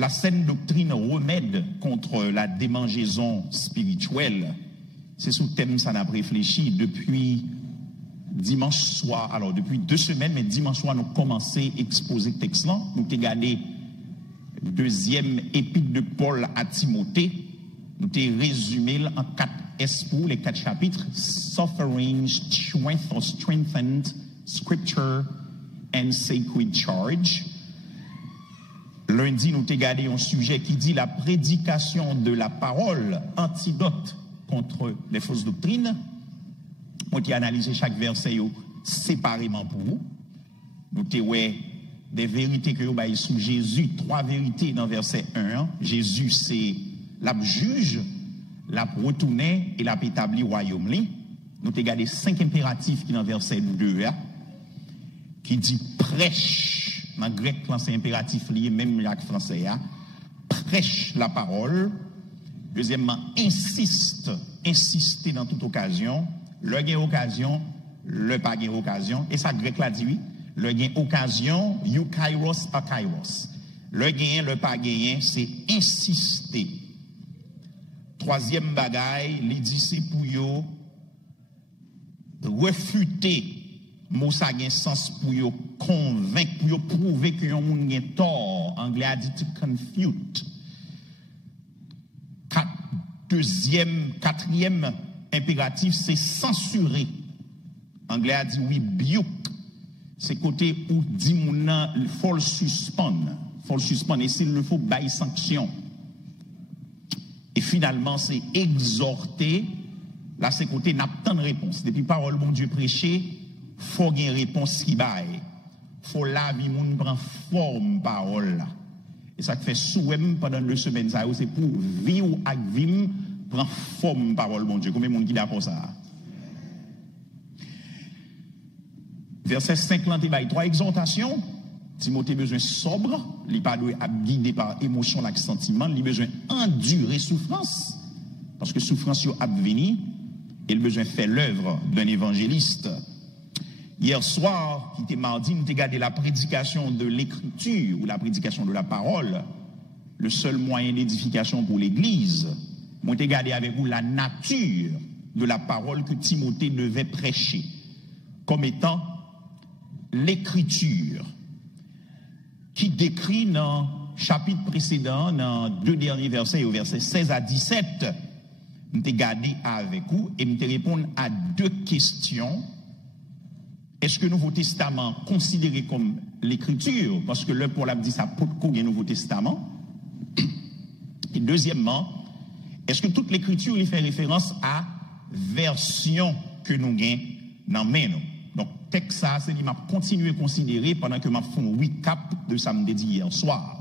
la saine doctrine remède contre la démangeaison spirituelle. C'est sous thème ça n'a réfléchi depuis dimanche soir. Alors depuis 2 semaines, mais dimanche soir nous commencé à exposer le texte là. Nous avons regardé deuxième épître de Paul à Timothée. Nous avons résumé en 4 S pour les 4 chapitres: suffering, strength or strengthened, scripture and sacred charge. Lundi, nous avons regardé un sujet qui dit la prédication de la parole, antidote contre les fausses doctrines. Nous avons analysé chaque verset séparément pour vous. Nous avons des vérités que vous avez sous Jésus, 3 vérités dans verset 1. Jésus, c'est la juge, la retourner et la établi royaume. Nous avons regardé 5 impératifs qui dans verset 2, qui dit prêche. En grec, c'est impératif lié, même avec français, prêche la parole. Deuxièmement, insister dans toute occasion. Le gain occasion, le pas gain occasion. Et ça, grec l'a dit, oui. Le gain occasion, eukairos, akairos. Le gain, le pas gain, c'est insister. Troisième bagaille, il dit c'est pour yo refuter. Mot ça a un sens pour yo convaincre, pour yo prouver que yon moun gen tort. Anglais a dit to confute. Quatrième impératif, c'est censurer. Anglais a dit rebuke. C'est côté où dit moun faut suspendre. Et s'il le faut, bail sanction. Et finalement, c'est exhorter. Là, c'est côté n'a pas de réponse. Depuis parole bon Dieu prêché, faut qu'il y ait une réponse qui baille. Faut la vie moun prend forme parole là. Et ça fait souhait pendant 2 semaines ça c'est pour vivre avec vivre prend forme parole bon Dieu. Combien de monde qui d'accord ça? Verset 5 là, il y a 3 exhortations. Timothée besoin sobre, il pas doit guidé par émotion et sentiment, il besoin endurer souffrance parce que souffrance yo a venir et il besoin faire l'œuvre d'un évangéliste. Hier soir, qui était mardi, nous avons regardé la prédication de l'écriture ou la prédication de la parole, le seul moyen d'édification pour l'église. Nous avons regardé avec vous la nature de la parole que Timothée devait prêcher comme étant l'écriture qui décrit dans le chapitre précédent, dans 2 derniers versets, au verset 16 à 17, nous avons regardé avec vous et nous avons répondu à 2 questions. Est-ce que le Nouveau Testament considéré comme l'écriture, parce que le Paul a dit ça pour le Nouveau Testament. Et deuxièmement, est-ce que toute l'écriture lui fait référence à version que nous gagnons dans main. Donc texte ça, c'est lui m'a continué à considérer pendant que m'a fait un recap de ça me dit hier soir.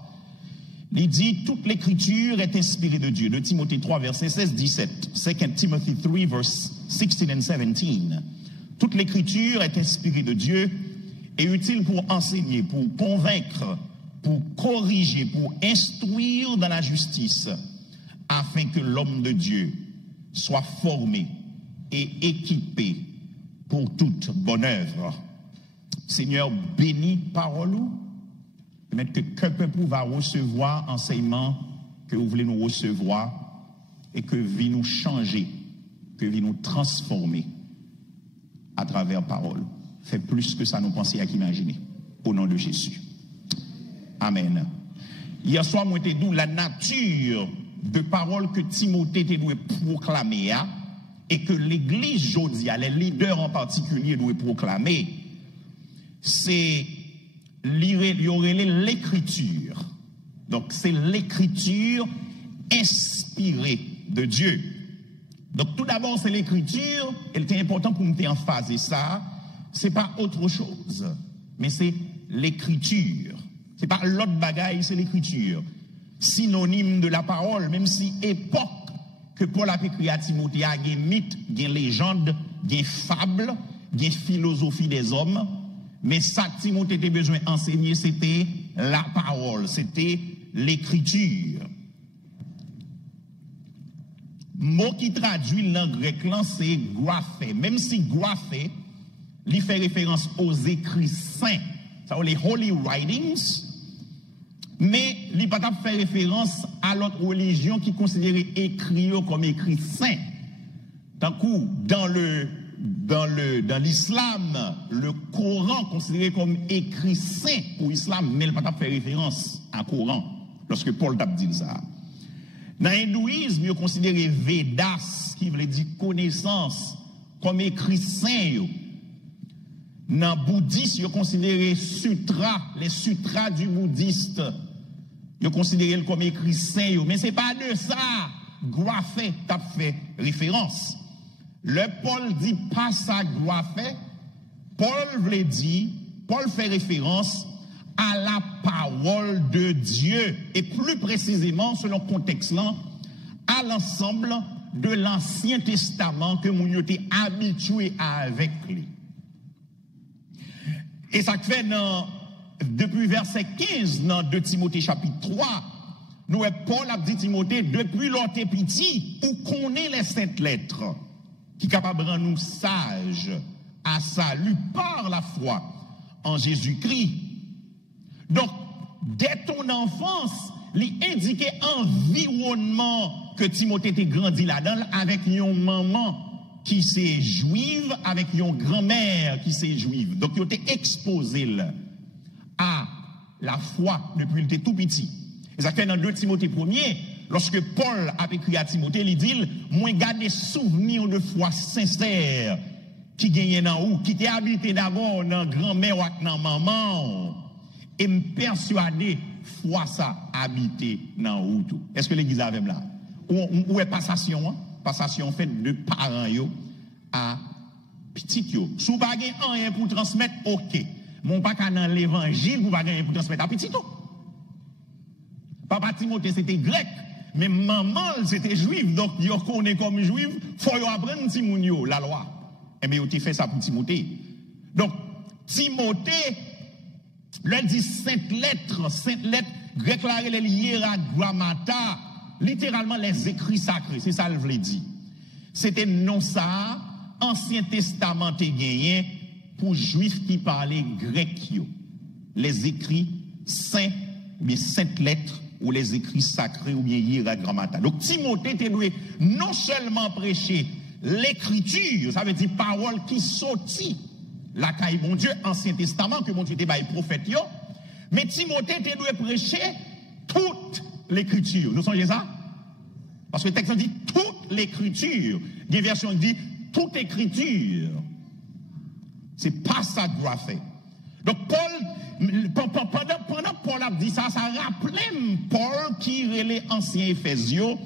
Il dit toute l'écriture est inspirée de Dieu. De Timothée 3 verset 16-17, 2 Timothy 3 verse 16 and 17. Toute l'écriture est inspirée de Dieu et utile pour enseigner, pour convaincre, pour corriger, pour instruire dans la justice, afin que l'homme de Dieu soit formé et équipé pour toute bonne œuvre. Seigneur, bénis parole, permettre que peuple va recevoir enseignement que vous voulez nous recevoir et que vie nous changer, que vie nous transformer à travers parole. Fait plus que ça nous penser à qu'imaginer. Au nom de Jésus. Amen. Hier soir, moi, j'étais d'où la nature de parole que Timothée doit proclamer et que l'église jodia, les leaders en particulier doivent proclamer, c'est l'écriture. Donc, c'est l'écriture inspirée de Dieu. Donc, tout d'abord, c'est l'écriture. Et c'est important pour nous emphaser ça. C'est pas autre chose, mais c'est l'écriture. C'est pas l'autre bagaille, c'est l'écriture. Synonyme de la parole, même si époque que Paul a écrit à Timothée, il y a mythe, il y a légende, il y a fable, il y a philosophie des hommes. Mais ça que Timothée avait besoin d'enseigner, c'était la parole, c'était l'écriture. Mot qui traduit dans le grec, c'est graphé. Même si graphé, il fait référence aux écrits saints, ça les holy writings, Mais il n'a pas fait référence à l'autre religion qui considérait écrit comme écrit saint. D'un coup, dans l'islam, le Coran considéré comme écrit saint pour l'islam, mais il n'a pas fait référence à Coran lorsque Paul t'a dit ça. Dans l'hindouisme, il considéré Vedas, qui veut dire connaissance, comme écrit saint. Dans le bouddhisme, il considéré sutra, les sutras du bouddhiste. Il considéré comme écrit saint. Mais ce n'est pas de ça Grafé t'a fait référence. Le Paul dit pas ça Grafé. Paul veut dire, Paul fait référence à la parole de Dieu. Et plus précisément, selon le contexte là, à l'ensemble de l'Ancien Testament que nous était habitué avec lui. Et ça fait depuis verset 15 dans 2 Timothée chapitre 3, nous Paul a dit Timothée, depuis l'autre petit, où connaît les 7 lettres, qui est capable de rendre nous sages à salut par la foi en Jésus-Christ. Donc, dès ton enfance, il indiquait environnement que Timothée était grandi là-dedans avec une maman qui s'est juive, avec une grand-mère qui s'est juive. Donc, il était exposé à la foi depuis qu'il était tout petit. Et ça fait dans 2 Timothée 1er, lorsque Paul a écrit à Timothée, il dit, moi, garde des souvenirs de foi sincère qui gagnait dans où, qui était habité d'abord dans grand-mère ou dans maman, et me persuader, foi ça habité dans où tout. Est-ce que l'église avait là? Où est passation? Passation faite de parents yo à petit yo. Si vous n'avez pas rien pour transmettre, ok. Mon pas dans l'évangile, vous n'avez pas rien pour transmettre à petit yo. Papa Timothée c'était grec, mais maman c'était juif, donc yo connaît comme juif, faut yo apprendre Timounio, la loi. Et bien, il fait ça pour Timothée. Donc, Timothée, là, dit sainte lettre, grec là, il est hieragrammata, littéralement les écrits sacrés, c'est ça le voulait dire. C'était non ça, Ancien Testament te gagné pour juifs qui parlaient grec, les écrits saints, ou bien sainte lettres, ou les écrits sacrés, ou bien hieragrammata. Donc, Timothée te doit non seulement prêcher l'écriture, ça veut dire parole qui sortit la caille bon Dieu, Ancien Testament, que bon Dieu était par les prophètes, mais Timothée te doit prêcher toute l'écriture. Nous songez ça? Parce que le texte dit toute l'écriture. Des versions disent toute écriture. C'est pas ça que doit faire. Donc pendant Paul a dit ça, ça rappelait Paul qui relait ancien Éphésiens,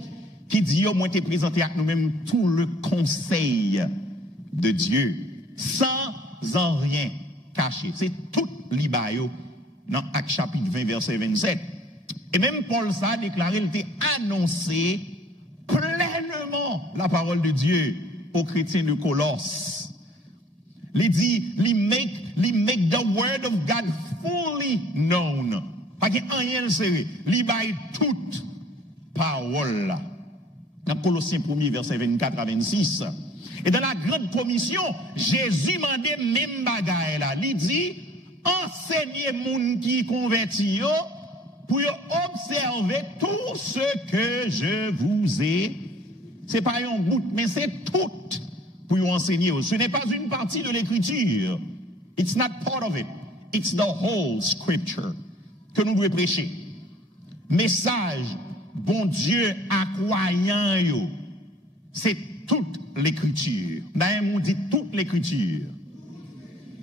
qui dit, moi, t'ai présenté à nous-mêmes tout le conseil de Dieu, sans en rien cacher. C'est tout l'Ibayo dans Actes chapitre 20, verset 27. Et même Paul ça a déclaré, il était annoncé pleinement la parole de Dieu aux chrétiens de Colosse. Il dit, il make the word of God fully known. Pas qu'il y a rien de sérieux. Il baille toute parole là. Dans Colossiens 1er, verset 24 à 26. Et dans la grande commission, Jésus m'a dit même bagaille là. Il dit, enseignez moun qui converti yo, pour observer tout ce que je vous ai. C'est pas un bout, mais c'est tout pour vous enseigner. Ce n'est pas une partie de l'écriture. It's not part of it. It's the whole scripture que nous devons prêcher. Message, bon Dieu, à croyant yo. C'est toute l'écriture. D'ailleurs, on dit toute l'écriture.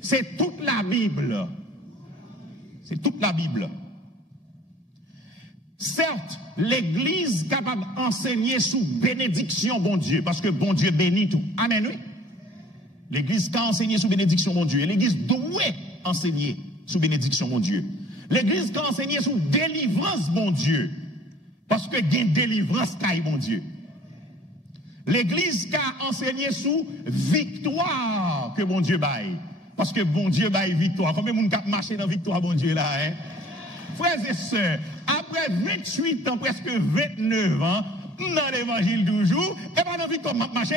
C'est toute la Bible. C'est toute la Bible. Certes, l'Église est capable d'enseigner sous bénédiction, bon Dieu, parce que bon Dieu bénit tout. Amen, oui. L'Église a enseigné sous bénédiction, mon Dieu. Et l'Église doit enseigner sous bénédiction, mon Dieu. L'Église a enseigné sous délivrance, bon Dieu. Parce que il y a une délivrance, mon Dieu. L'Église a enseigné sous victoire que bon Dieu baille. Parce que bon Dieu baille victoire. Combien de monde marché dans victoire, bon Dieu, là, hein? Frères et sœurs, après 28 ans, presque 29 ans, dans l'évangile toujours, et pas dans victoire marché.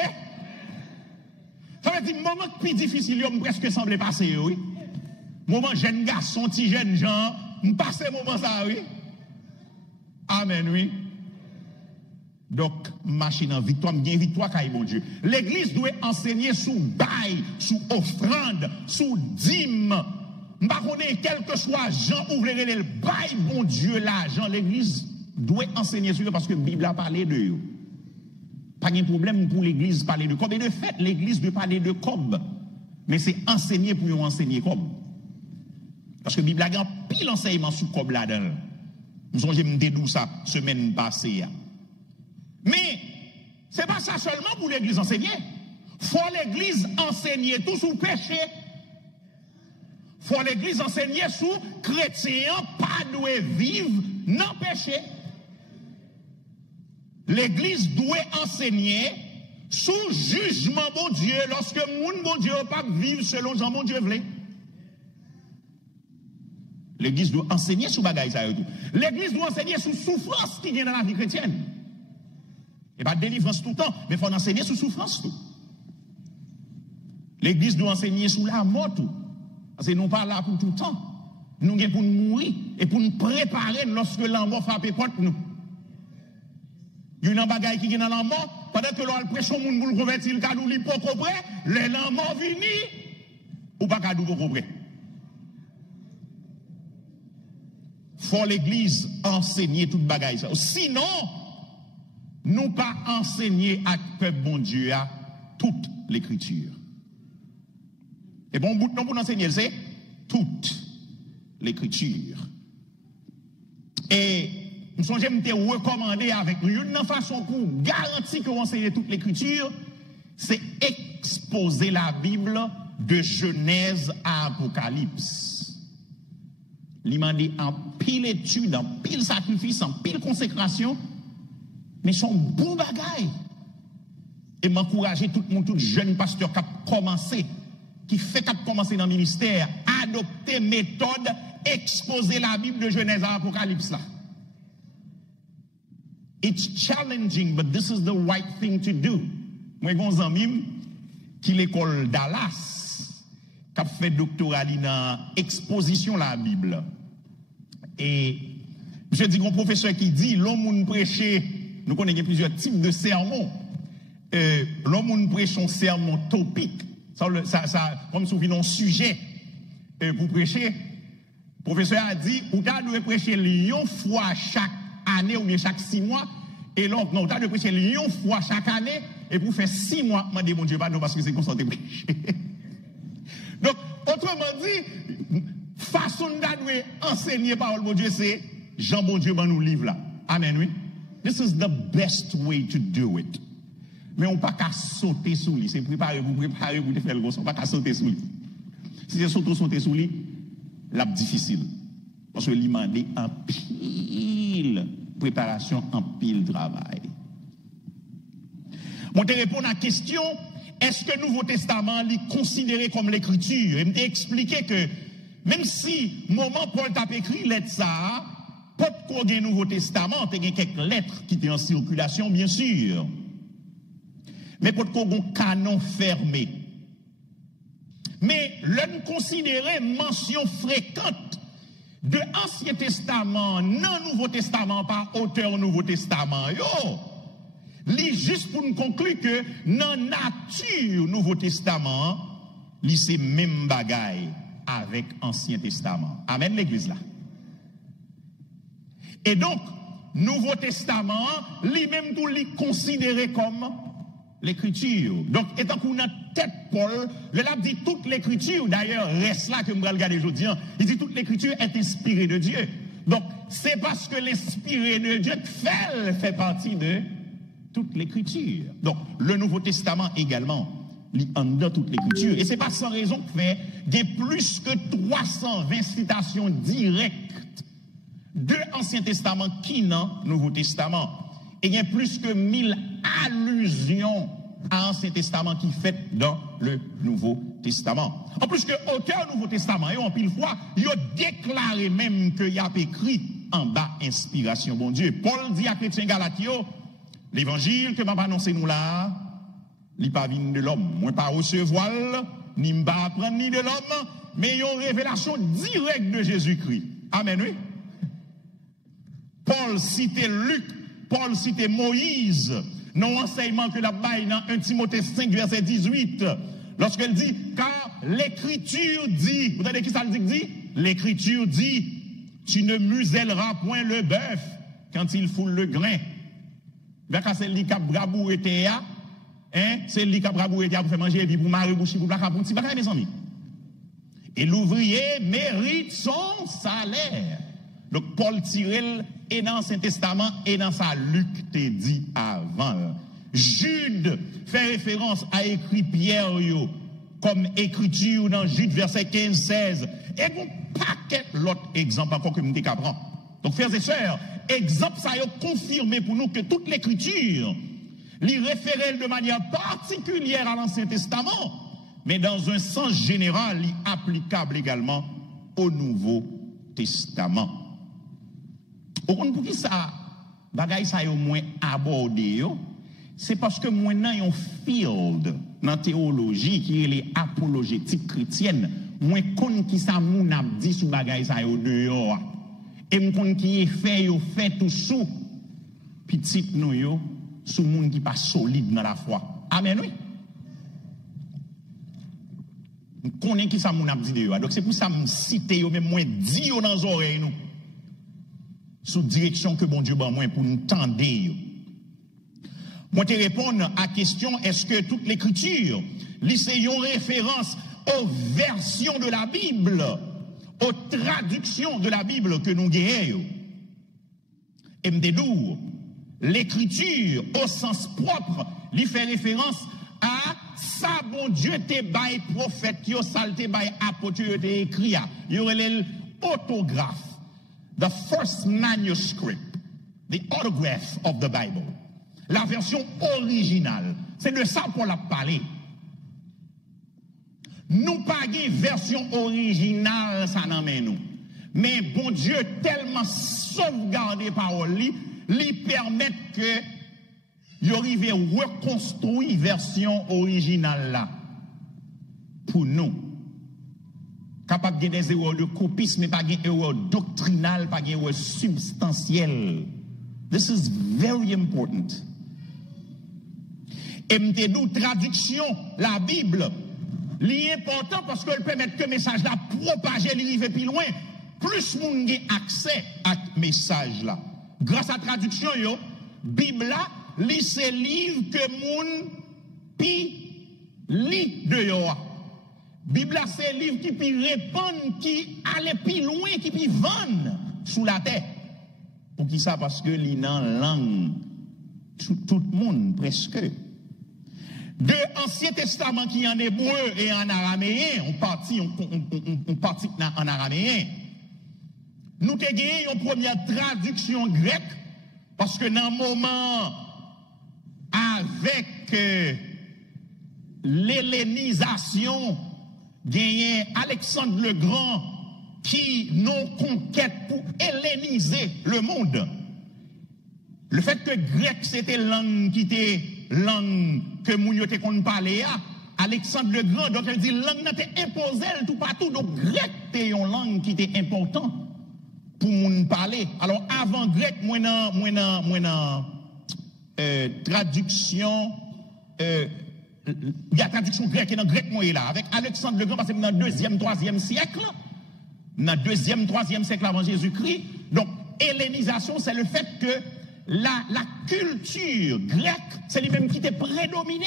Ça veut dire, moment plus difficile, on presque semble passer, oui. Moment jeune garçon, petit jeune gens, on passe moment ça, oui. Amen, oui. Donc, machine en victoire, bien victoire, car bon Dieu. L'église doit enseigner sous bail, sous offrande, sous dîme. M'bakone, quel que soit Jean ouvre le bail, bon Dieu, l'argent, l'église doit enseigner sur eux parce que la Bible a parlé de eux. Pas de problème pour l'église parler de cob. Et de fait, l'église doit parler de cob. Mais c'est enseigner pour enseigner cob. Parce que la Bible a un pile enseignement sur cob là-dedans. Nous avons dit ça semaine passée. Mais ce n'est pas ça seulement pour l'église enseigner. Il faut l'église enseigner tout sous péché. Il faut l'église enseigner sous chrétien, pas doit vivre non péché. L'église doit enseigner sous jugement bon Dieu lorsque moun bon Dieu pas vivre selon Jean bon Dieu voulait. L'église doit enseigner sous bagaille ça tout. L'église doit enseigner sous souffrance qui vient dans la vie chrétienne. Et pas délivrance tout le temps, mais il faut enseigner sous souffrance tout. L'église doit enseigner sous la mort tout. Parce que nous pas là pour tout le temps. Nous sommes pour nous mourir et pour nous préparer lorsque la mort frappe contre nous. Il y a une bagaille qui est dans la mort, pendant que l'on prêche au monde pour le convertir, le cadou li pas comprendre, les morts viennent, ou pas cadou pas comprendre. Faut l'église enseigner toute bagaille ça. Sinon, nous pas enseigner à peuple bon Dieu à toute l'écriture. Et bon bout non pour enseigner, c'est toute l'écriture. Et nous sommes recommandés avec une façon pour garantir que vous enseignez toute l'écriture, c'est exposer la Bible de Genèse à Apocalypse. Il m'a dit en pile étude, en pile sacrifice, en pile consécration, mais son bon bagaille. Et m'encourager tout le monde, tout jeune pasteur qui a commencé, qui fait commencer dans le ministère, adopter méthode, exposer la Bible de Genèse à Apocalypse là. It's challenging, but this is the right thing to do. Moi, j'ai un ami qui l'école Dallas, qui a fait doctorat dans exposition la Bible. Et je dis un professeur qui dit, l'homme prêcher, nous connaissons plusieurs types de sermons. L'homme prêche un sermon topique, ça comme souvent un sujet pour prêcher. Le professeur a dit, ou tu dois prêcher une fois chaque année ou bien chaque 6 mois, et donc, non, tu as de prêcher une fois chaque année, et pour faire 6 mois, je dis, mon Dieu, pardon, parce que c'est concentré prêcher. Donc, autrement dit, façon d'enseigner parole, mon Dieu, c'est Jean, bon Dieu, dans nos livres là. Amen, oui. This is the best way to do it. Mais on ne peut pas sauter sous lui. C'est préparer pour faire le gros. On ne peut pas sauter sous lui. Si c'est sauter sous lui, c'est difficile. Parce que lui demande en pile préparation, en pile travail. On te répond à la question, est-ce que le Nouveau Testament est considéré comme l'écriture? Et me expliqué que même si moment Paul t'a écrit lettre ça, pas de Nouveau Testament, il y a quelques lettres qui étaient en circulation, bien sûr. Mais pour qu'on canon fermé. Mais l'on considérait mention fréquente de Ancien Testament, non Nouveau Testament, par auteur Nouveau Testament, yo, li juste pour nous conclure que dans nature Nouveau Testament, li c'est même bagaille avec Ancien Testament. Amen l'église là. Et donc, Nouveau Testament, lui-même tout li considéré comme l'écriture. Donc, étant qu'on a tête Paul, le l'a dit toute l'écriture, d'ailleurs, reste là que je vais regarder aujourd'hui, il dit toute l'écriture est inspirée de Dieu. Donc, c'est parce que l'inspiré de Dieu fait partie de toute l'écriture. Donc, le Nouveau Testament également, il en dans toute l'écriture. Et c'est pas sans raison que fait des plus que 320 citations directes de l'Ancien Testament qui dans le Nouveau Testament. Et il y a plus que 1000 allusions à l'Ancien Testament qui fait dans le Nouveau Testament. En plus que auteur du Nouveau Testament, et en pile fois, il a déclaré même qu'il a écrit en bas inspiration, bon Dieu. Paul dit à chrétien Galatio, l'évangile que m'a annoncé nous là, il n'est pas venu de l'homme. Moi pas recevoir, ni pas apprendre ni de l'homme, mais il y a une révélation directe de Jésus-Christ. Amen, oui. Paul citait Luc, Paul citait Moïse, non enseignement que la baille dans 1 Timothée 5, verset 18, lorsqu'elle dit, car l'écriture dit, vous savez qui ça dit? L'écriture dit, tu ne muselleras point le bœuf quand il foule le grain. Quand c'est lui qui a braboué c'est lui qui a braboué pour faire manger et puis pour marrer boucher pour plaquer pour petit bagage mes amis. Et l'ouvrier mérite son salaire. Donc Paul Tirel est dans Saint-Testament et dans sa Luc te dit avant. Jude fait référence à écrit Pierre yo, comme écriture dans Jude verset 15-16. Et bon paquet l'autre exemple encore que nous t'apprend. Donc frères et sœurs, exemple ça a confirmé pour nous que toute l'écriture l'y référait de manière particulière à l'Ancien Testament, mais dans un sens général, l'y applicable également au Nouveau Testament. Au compte pour qui ça, bagaille ça au moins abordé, c'est parce que moi dans un field dans théologie qui est l'apologétique chrétienne, moi connais qui ça moun a dit sur bagaille ça au dehors. Et me connais qui est fait tout sous petit nous yo sous monde qui pas solide dans la foi. Amen oui. Me connais qui ça moun a dit dehors. Donc c'est pour ça me citer yo même moi dit yo dans oreilles nous. Sous direction que bon Dieu ban moi pour nous tendre yo. Moi te répondre à question est-ce que toute l'écriture lycéon référence aux versions de la Bible, aux traductions de la Bible que nous gagnons. Et m'dedou, l'écriture au sens propre, lui fait référence à ça bon Dieu te bail prophète yo sal te bail apôtre yo te écrit il y aurait l'autographe, the first manuscript, the autograph of the Bible, la version originale. C'est de ça qu'on a parlé. Nous pas une version originale ça n'en met nous. Mais bon Dieu tellement sauvegardé parole lui permet que il arrive à reconstruire version originale là pour nous. Capable de des erreurs de copisme mais pas des erreurs doctrinales, pas des erreurs substantielles. This is very important. Et m'tedou traduction la Bible c'est important parce qu'elle permet que le message là propager, arriver plus loin. Plus moun gen accès à ce message là. Grâce à la traduction, yo, Bible là, c'est livre que moun pi li de yo. Bible là, c'est livre qui pi répondre, qui allait plus loin, qui pi vendre sous la terre. Pour qui ça? Parce que li nan langue tout le monde presque. De Ancien Testament qui en hébreu et en araméen, on partit en araméen. Nous te gagné une première traduction grecque, parce que dans un moment, avec l'hellénisation, gagné Alexandre le Grand qui nous conquête pour helléniser le monde. Le fait que grec c'était langue qui était langue que moun yo te kon parler Alexandre le Grand donc elle dit langue n'a te imposé tout partout donc grec était une langue qui était important pour moun parler. Alors avant grec moi nan traduction il y a traduction grecque et dans grec moi là avec Alexandre le Grand parce que dans 2e 3e siècle dans 2e 3e siècle avant Jésus-Christ. Donc hellénisation c'est le fait que la culture grecque, c'est lui-même qui était prédominé.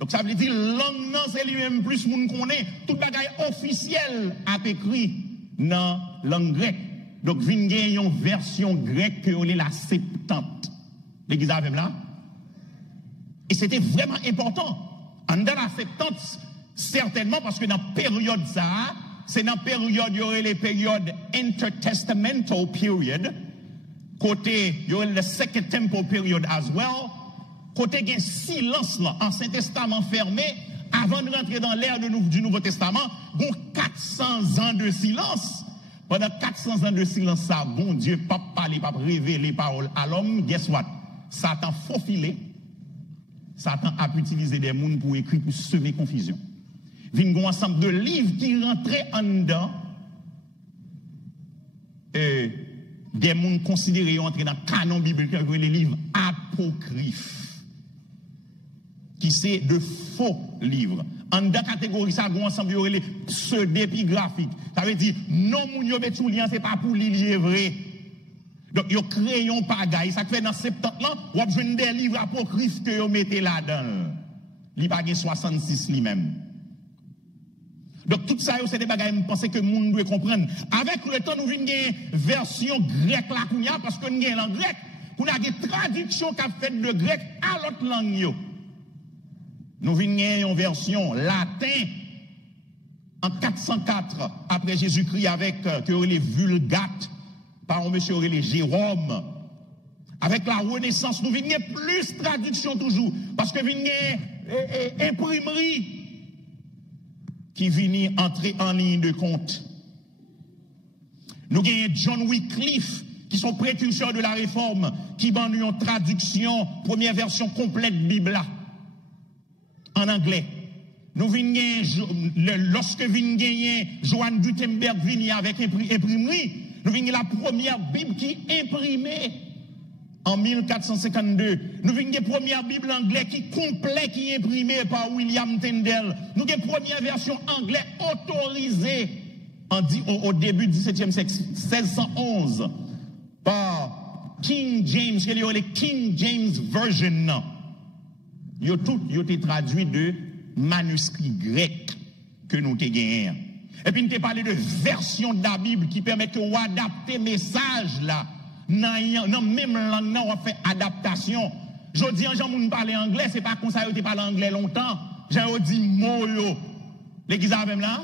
Donc ça veut dire langue non, c'est lui-même plus moun connaît. Tout bagaille officiel a écrit dans langue grecque. Donc vinn gen yon version grecque que on est la Septante. L'église avec là. Et c'était vraiment important. En dans la Septante, certainement parce que dans la période ça, c'est dans la période il y aurait les périodes intertestamental period. Côté, il y a le Second Temple period as well. Côté, il y a silence là, Ancien Testament fermé, avant de rentrer dans l'ère du Nouveau Testament, il y a 400 ans de silence. Pendant 400 ans de silence, ça, bon Dieu, pas parler, pas révéler paroles à l'homme, guess what? Satan faufilé. Satan a pu utiliser des mondes pour écrire, pour semer confusion. Il y a un ensemble de livres qui rentraient en dedans. des gens considérés entrer dans le canon biblique, les livres apocryphes, qui c'est de faux livres. En deux catégories, ça a ensemble les pseudo-épigraphiques. Ça veut dire, non, moun yo met sous lien, c'est pas pour lire vrai. Donc, yo créons pagaille. Ça fait dans 70 ans, ou besoin des livres apocryphes que yo mettez là-dedans. Li pa gen 66 lui-même. Donc, tout ça, c'est des bagages, je pense que le monde doit comprendre. Avec le temps, nous venons une version grecque là, parce que nous avons en grec, nous avons une traduction qui a fait de grec à l'autre langue. Nous venons une version latin en 404 après Jésus-Christ avec les Vulgates, par un monsieur les Jérôme. Avec la Renaissance, nous venons plus de traduction toujours, parce que nous venons imprimerie qui vient entrer en ligne de compte. Nous avons John Wycliffe, qui sont précurseurs de la réforme, qui vendent une traduction, première version complète de Bible en anglais. Nous venons, lorsque nous avons Johann Gutenberg venu avec imprimerie, nous avons la première Bible qui est imprimée en 1452. Nous avons une première Bible anglaise qui est complète, qui est imprimée par William Tyndale. Nous avons une première version anglaise autorisée au début du XVIIe siècle, 1611, par King James, qui est le King James Version. Yo tout yo été traduit de manuscrits grecs que nous te gagnons. Et puis nous te parlé de version de la Bible qui permet de adapter message là. Non, même langue, on fait adaptation. Je dis, en gens qui parlent anglais, c'est pas comme ça que tu parles anglais longtemps. J'ai dit mot yo. L'église même là.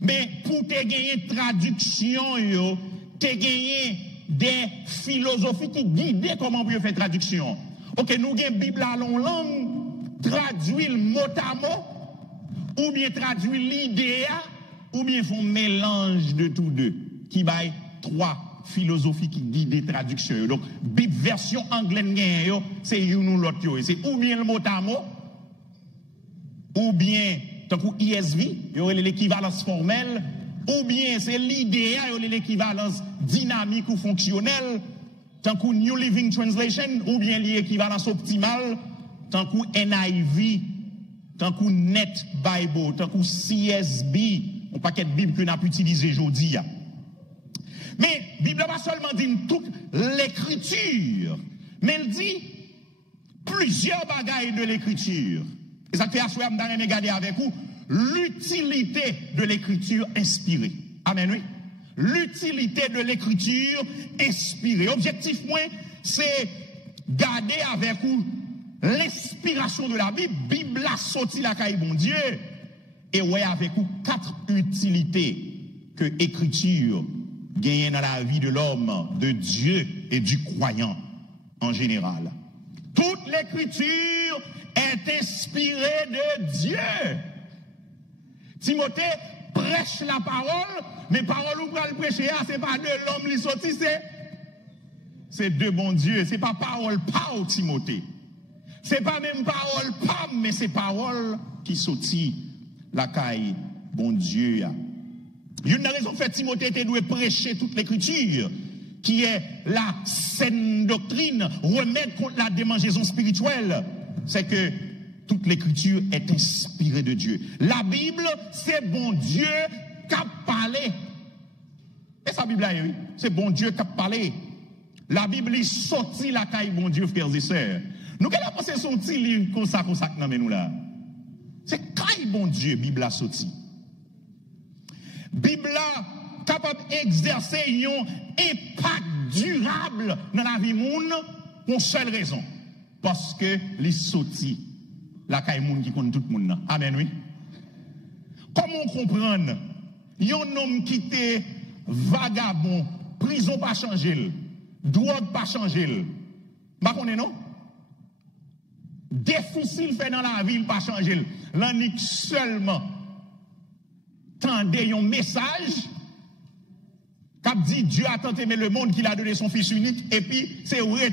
Mais pour te gagner traduction yo, te gagner des philosophies qui guident comment on peut faire traduction. OK, nous avons une Bible à langue, traduit le mot à mot, ou bien traduit l'idée, ou bien font mélange de tous deux, qui baille trois philosophies qui guident les traductions. Donc, Bible version anglaise, c'est une ou l'autre. C'est ou bien le mot à mot, ou bien, tant que ISV, il y aurait l'équivalence formelle, ou bien c'est l'idée, il y aurait l'équivalence dynamique ou fonctionnelle, tant que New Living Translation, ou bien l'équivalence optimale, tant que NIV, tant que Net Bible, tant que CSB, un paquet de Bible que nous avons utilisé aujourd'hui. Mais la Bible n'a pas seulement dit toute l'écriture, mais elle dit plusieurs bagailles de l'écriture. Et ça fait à soi, je vais regarder avec vous l'utilité de l'écriture inspirée. Amen, oui. L'utilité de l'écriture inspirée. Objectif, moi, c'est garder avec vous l'inspiration de la Bible. Bible a sorti la caille, bon Dieu. Et ouais, avec vous 4 utilités que l'écriture gagne dans la vie de l'homme, de Dieu et du croyant en général. Toute l'écriture est inspirée de Dieu. Timothée prêche la parole, mais parole ou pas le prêcher, c'est pas de l'homme qui sorti, c'est de bon Dieu. C'est pas parole pas au Timothée. C'est pas même parole pas, mais c'est parole qui sortit la caille bon Dieu. Une raison fait Timothée doit prêcher toute l'écriture, qui est la saine doctrine, remède contre la démangeaison spirituelle, c'est que toute l'écriture est inspirée de Dieu. La Bible, c'est bon Dieu qui a parlé. Et sa Bible, oui, c'est bon Dieu qui a parlé. La Bible est sortie la caille bon Dieu, frères et sœurs. Nous, qu'elle a pensé son petit livre comme ça, non, mais nous là. C'est caille bon Dieu, Bible a sorti. Bible a capable d'exercer un impact durable dans la vie monde pour une seule raison. Parce que les sorti la caille monde qui compte tout le monde. Amen, oui. Comment comprendre? Un homme qui était vagabond, prison pas changé, drogue pas changé. Bah qu'on est non? Difficile fait dans la ville pas changé. L'unique seulement tendez un message qui dit Dieu a tant aimé le monde qu'il a donné son fils unique et puis c'est ouais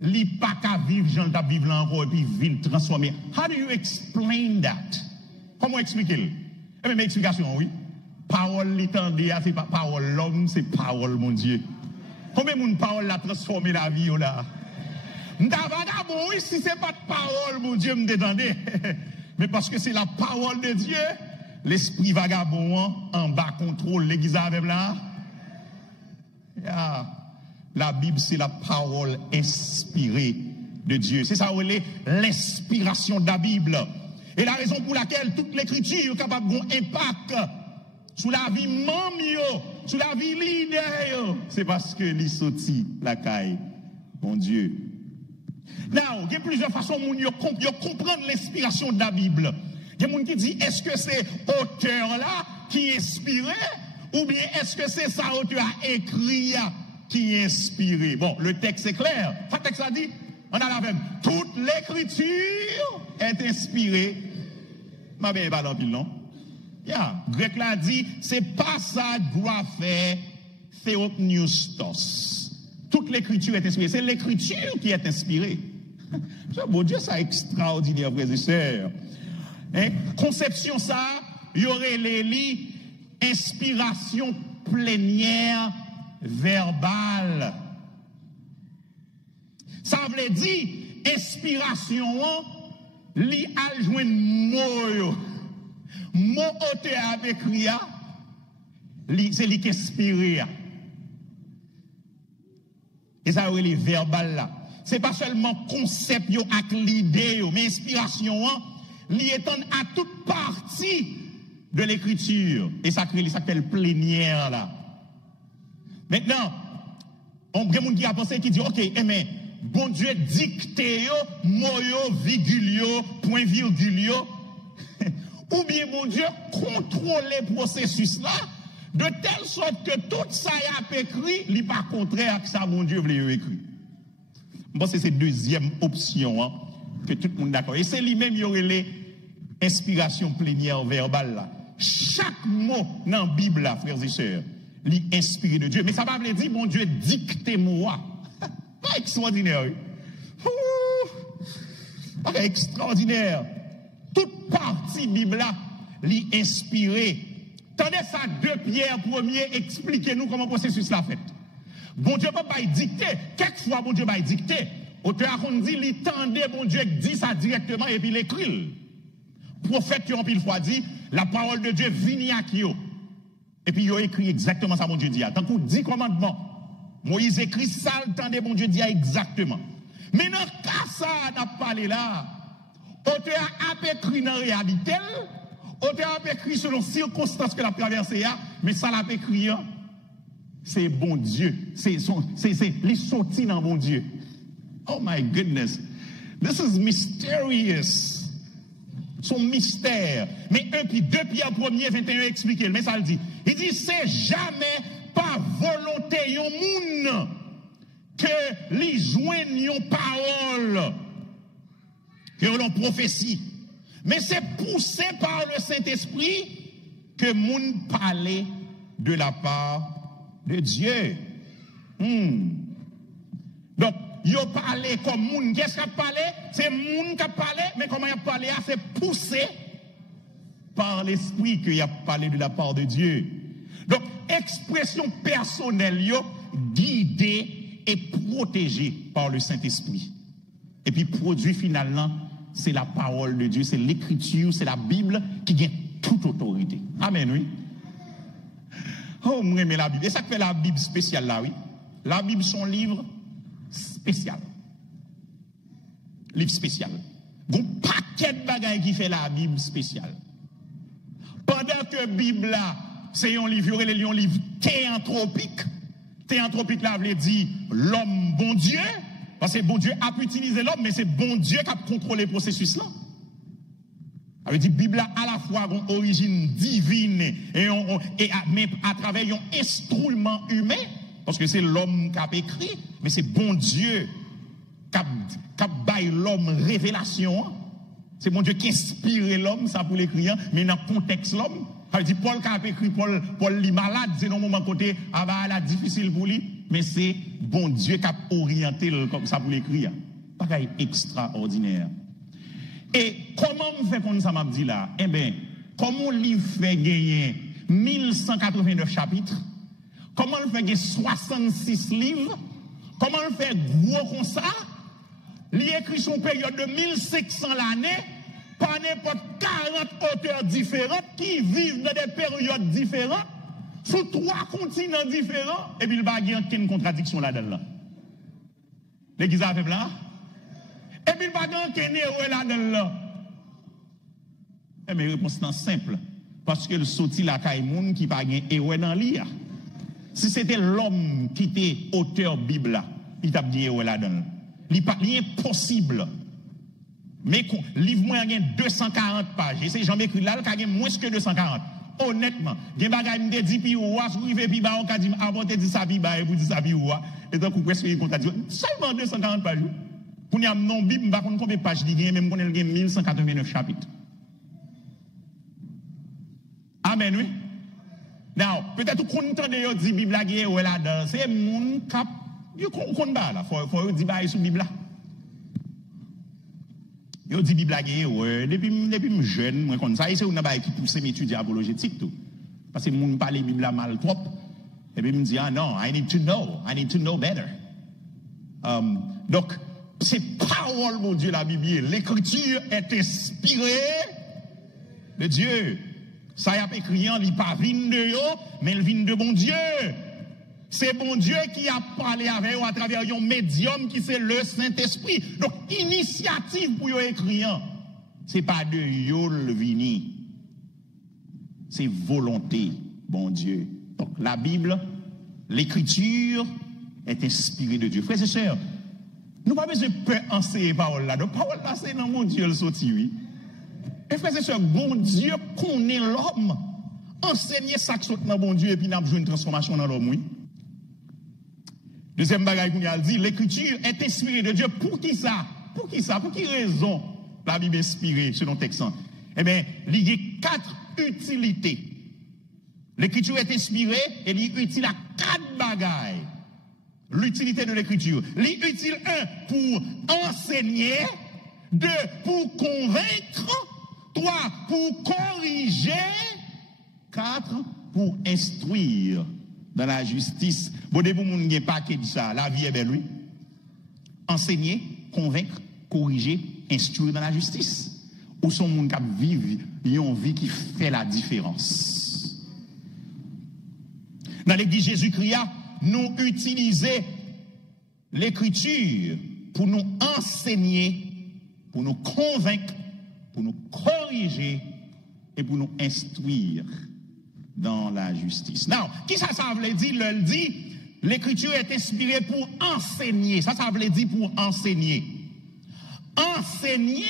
li pas qu'à vivre Jean t'a vivre là encore et puis ville transformée. How do you explain that? Comment expliquer? Eh bien, explication oui. parole l'étendue, c'est pas parole l'homme, c'est parole mon Dieu. Combien de parole a transformé la vie là? M'davagabon, oui, si c'est pas de parole, mon Dieu, me détendez. Mais parce que c'est la parole de Dieu, l'esprit vagabond en bas contrôle l'église avec là. Yeah. La Bible, c'est la parole inspirée de Dieu. C'est ça, l'inspiration de la Bible. Et la raison pour laquelle toute l'écriture est capable d'avoir un impact sur la vie membre, sur la vie leader, c'est parce que les sorti la caille, mon Dieu. Now, il y a plusieurs façons de comprendre l'inspiration de la Bible. Il y a des gens qui disent, est-ce que c'est auteur-là qui est inspiré, ou bien est-ce que c'est ça auteur a écrit qui est inspiré? Bon, le texte est clair. Le texte a dit, on a la même. Toute l'écriture est inspirée. Ma bien, pas l'empile, non? Yeah. Grec l'a dit, c'est pas ça graphe Theopneustos. Toute l'écriture est inspirée. C'est l'écriture qui est inspirée. Bon Dieu, ça extraordinaire, frères et sœurs. Hein? Conception ça, il y aurait les inspiration plénière verbale. Ça veut dire, inspiration, li a joindre mot. Mot auteur avec ria, c'est lui qui inspire. Et ça, c'est les verbal là. C'est pas seulement concept yo ak l'idée, mais inspiration, li étend à toute partie de l'écriture. Et ça crée, ça s'appelle plénière là. Maintenant, on y a des gens qui a pensé qui dit, ok, mais bon Dieu dicte yo, mot yo, virgule yo, point virgule yo. Ou bien, mon Dieu, contrôler le processus là, de telle sorte que tout ça y a écrit, n'est pas contraire à ce que mon Dieu voulait écrire. Bon, c'est cette deuxième option, que tout le monde est d'accord. Et c'est lui-même, il y aurait les inspirations plénières verbales là. Chaque mot dans la Bible là, frères et sœurs, est inspiré de Dieu. Mais ça va veut dire, mon Dieu, dictez-moi. Pas extraordinaire, oui. Pas extraordinaire. Toute partie Bible là, li inspirée. Tendez ça, 2 Pierre 1er, expliquez-nous comment le processus l'a fait. Bon Dieu pas dicter. Quelquefois, bon Dieu va dicter. Auteur a dit, li tendez, bon Dieu dit ça directement et puis l'écrit. Prophète, en pile fois dit, la parole de Dieu vient à qui. Et puis, il a écrit exactement ça, bon Dieu dit. Tant qu'on dit commandement, Moïse écrit ça, tendez, bon Dieu dit exactement. Mais dans le cas ça, on a parlé là. Auteur a écrit dans la réalité, auteur a écrit selon les circonstances que l'a traversé, mais ça l'a écrit, c'est bon Dieu. C'est les sorties dans bon Dieu. Oh my goodness. This is mysterious. Son mystère. Mais 1 puis 2 Pierre 1er, 21 expliqué, mais ça le dit. Il dit, c'est jamais par volonté yon moun que les joignent yon parole. Que l'on prophétie. Mais c'est poussé par le Saint-Esprit que moun parlait de la part de Dieu. Donc, yo parlé comme moun. Qu'est-ce qu'a parlé? C'est moun qui a parlé, mais comment il a parlé? C'est poussé par l'Esprit qu'il a parlé de la part de Dieu. Donc, expression personnelle, yo, guidée et protégée par le Saint-Esprit. Et puis, produit finalement, c'est la parole de Dieu, c'est l'écriture, c'est la Bible qui gagne toute autorité. Amen, oui. Oh, moi, j'aime la Bible. Et ça fait la Bible spéciale là, oui. La Bible, son livre spécial. Livre spécial. Il y a un paquet de bagages qui fait la Bible spéciale. Pendant que la Bible là, c'est un livre, il y a un livre théanthropique. Théanthropique là, veut dire l'homme bon Dieu. Parce que bon Dieu a pu utiliser l'homme, mais c'est bon Dieu qui a contrôlé le processus là. Ça veut dire que la Bible a à la fois une origine divine mais à travers un instrument humain, parce que c'est l'homme qui a écrit, mais c'est bon Dieu qui a baillé l'homme révélation. C'est bon Dieu qui inspire l'homme, ça pour l'écrire, mais dans le contexte l'homme. Ça veut dire Paul qui a écrit, Paul est malade, c'est dans le moment côté, la difficile pour lui. Mais c'est bon Dieu qui a orienté comme ça pour l'écrire. Pas extraordinaire. Et comment on fait comme ça m'a dit là? Eh bien, comment on lui fait gagner 1189 chapitres? Comment le fait 66 livres? Comment le fait gros comme ça? Il écrit son période de 1500 l'année par n'importe 40 auteurs différents qui vivent dans des périodes différentes, sur 3 continents différents, et puis il n'y a aucune contradiction là-dedans. L'église a fait là? Et puis il n'y a aucune erreur là-dedans. Mais la réponse est simple. Parce que le sorti la Kaimoun qui n'a pas erreur dans l'IA. Si c'était l'homme qui était auteur Bible, il t'a dit erreur là-dedans. Il n'est pas impossible. Mais livre moi a 240 pages. Et c'est Jean-Écrit là qui a moins que 240. Honnêtement, des bagages me dit puis ouah, soulever puis ba on ka dit apporter dit ça puis ba et pour dire ça puis ouah. Et donc presque il compte seulement 240 pages. Pour y a non Bible, pas combien de pages il gagne même connaît il 1189 chapitres. Amen oui. Now, peut-être qu'on entend de dire Bible là gagne là dedans, c'est mon cap yo kon ba là, faut dire ba sur Bible là. Yo dit Bible gagne ouais, depuis jeune moi comme ça, c'est on a qui pousser m'étudier apologétique tout. Parce que moun parler Bible mal trop. Et puis me dit ah non, I need to know better. Donc c'est parole mon Dieu la Bible, l'écriture est inspirée de Dieu. Ça y a écrit en li pas vinn de yo, mais il vient de bon Dieu. C'est bon Dieu qui a parlé avec eux à travers un médium qui c'est le Saint-Esprit. Donc, initiative pour eux écrire, c'est pas de yo le vini. C'est volonté, bon Dieu. Donc, la Bible, l'écriture est inspirée de Dieu. Frères et sœurs, nous n'avons pas besoin de enseigner parole là. Donc, parole là, c'est dans mon Dieu le sorti, oui. Et frères et sœurs, bon Dieu connaît l'homme. Enseigner ça qui saute dans bon Dieu et puis nous avons une transformation dans l'homme, oui. Deuxième bagaille qu'on a dit, l'écriture est inspirée de Dieu. Pour qui ça? Pour qui ça? Pour qui raison la Bible est inspirée selon le texte? Eh bien, il y a 4 utilités. L'écriture est inspirée et il est utile à 4 bagailles. L'utilité de l'écriture. Il est utile 1 pour enseigner, 2 pour convaincre, 3 pour corriger, 4 pour instruire dans la justice. Bon, de vous n'avez pas que ça. La vie est belle, oui. Enseigner, convaincre, corriger, instruire dans la justice. Ou sont gens qui vivent une vie qui fait la différence. Dans l'église Jésus-Christ, nous utilisons l'écriture pour nous enseigner, pour nous convaincre, pour nous corriger et pour nous instruire dans la justice. Now, qui ça veut dire? Le dit, l'écriture est inspirée pour enseigner. Ça veut dire pour enseigner. Enseigner,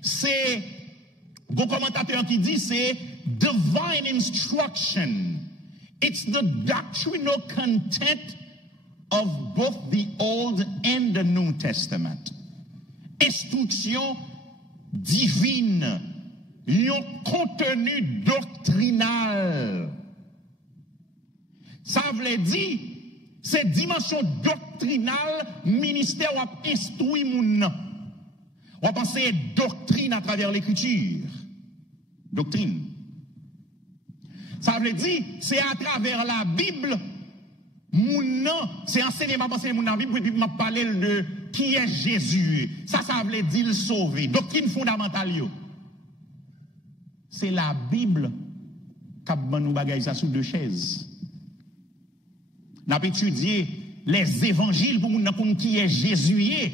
c'est, bon commentateur qui dit, c'est divine instruction. It's the doctrinal content of both the Old and the New Testament. Instruction divine. Un contenu doctrinal. Ça veut dire, c'est dimension doctrinale, ministère ou instruit moun. On va penser doctrine à travers l'écriture. Doctrine. Ça veut dire, c'est à travers la Bible, moun, c'est enseignement, penser moun dans la Bible, et puis m'a parlé de qui est Jésus. Ça veut dire le sauver. Doctrine fondamentale, yo. C'est la Bible qui a nous bagaille ça sous 2 chaises. Nous avons étudié les évangiles pour nous comprendre qui est Jésus.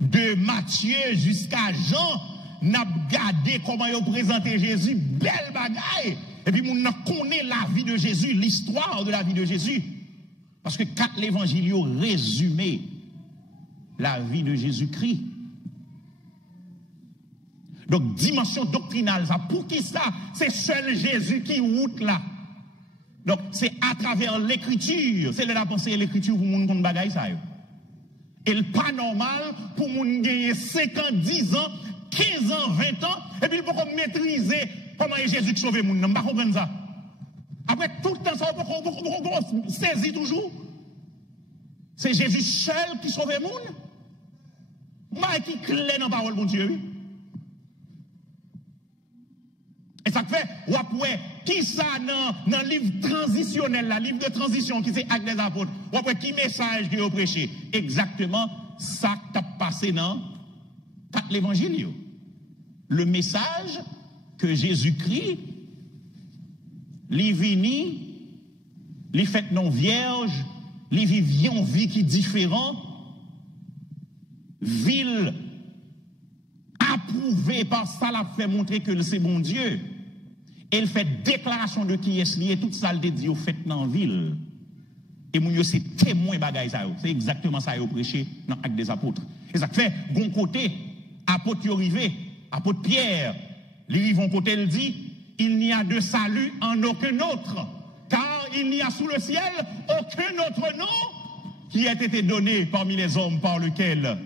De Matthieu jusqu'à Jean, nous avons regardé comment ils ont présenté Jésus. Belle bagaille. Et puis nous connaissons la vie de Jésus, l'histoire de la vie de Jésus. Parce que 4 évangiles ont résumé la vie de Jésus-Christ. Donc, dimension doctrinale, ça, pour qui ça? C'est seul Jésus qui route là. Donc, c'est à travers l'écriture. C'est la pensée de l'écriture pour moun kon bagay ça. Et le pas normal pour moun gagner 5 ans, 10 ans, 15 ans, 20 ans, et puis pour maîtriser comment est Jésus qui sauve moun. On pas comprendre ça. Après tout le temps, ça, on saisit toujours. C'est Jésus seul qui sauve moun. Moi qui clair dans la parole, mon Dieu. Et ça fait, ouais, qui ça dans le livre transitionnel, la livre de transition qui c'est Actes des Apôtres, ouais, qui message que vous prêchez? Exactement, ça qui a passé dans l'évangile. Le message que Jésus-Christ, les vini, les fêtes non vierges, les vivions en vie qui est différent, ville approuvée par ça, l'a fait montrer que c'est bon Dieu. Elle fait déclaration de qui est lié, tout ça le dit au fait dans la ville. Et mon c'est témoin bagaille ça. C'est exactement ça au prêché dans Actes des Apôtres. Et ça fait, bon côté, apôtre arrivé, apôtre Pierre, lui vont côté il dit, il n'y a de salut en aucun autre, car il n'y a sous le ciel aucun autre nom qui ait été donné parmi les hommes par lequel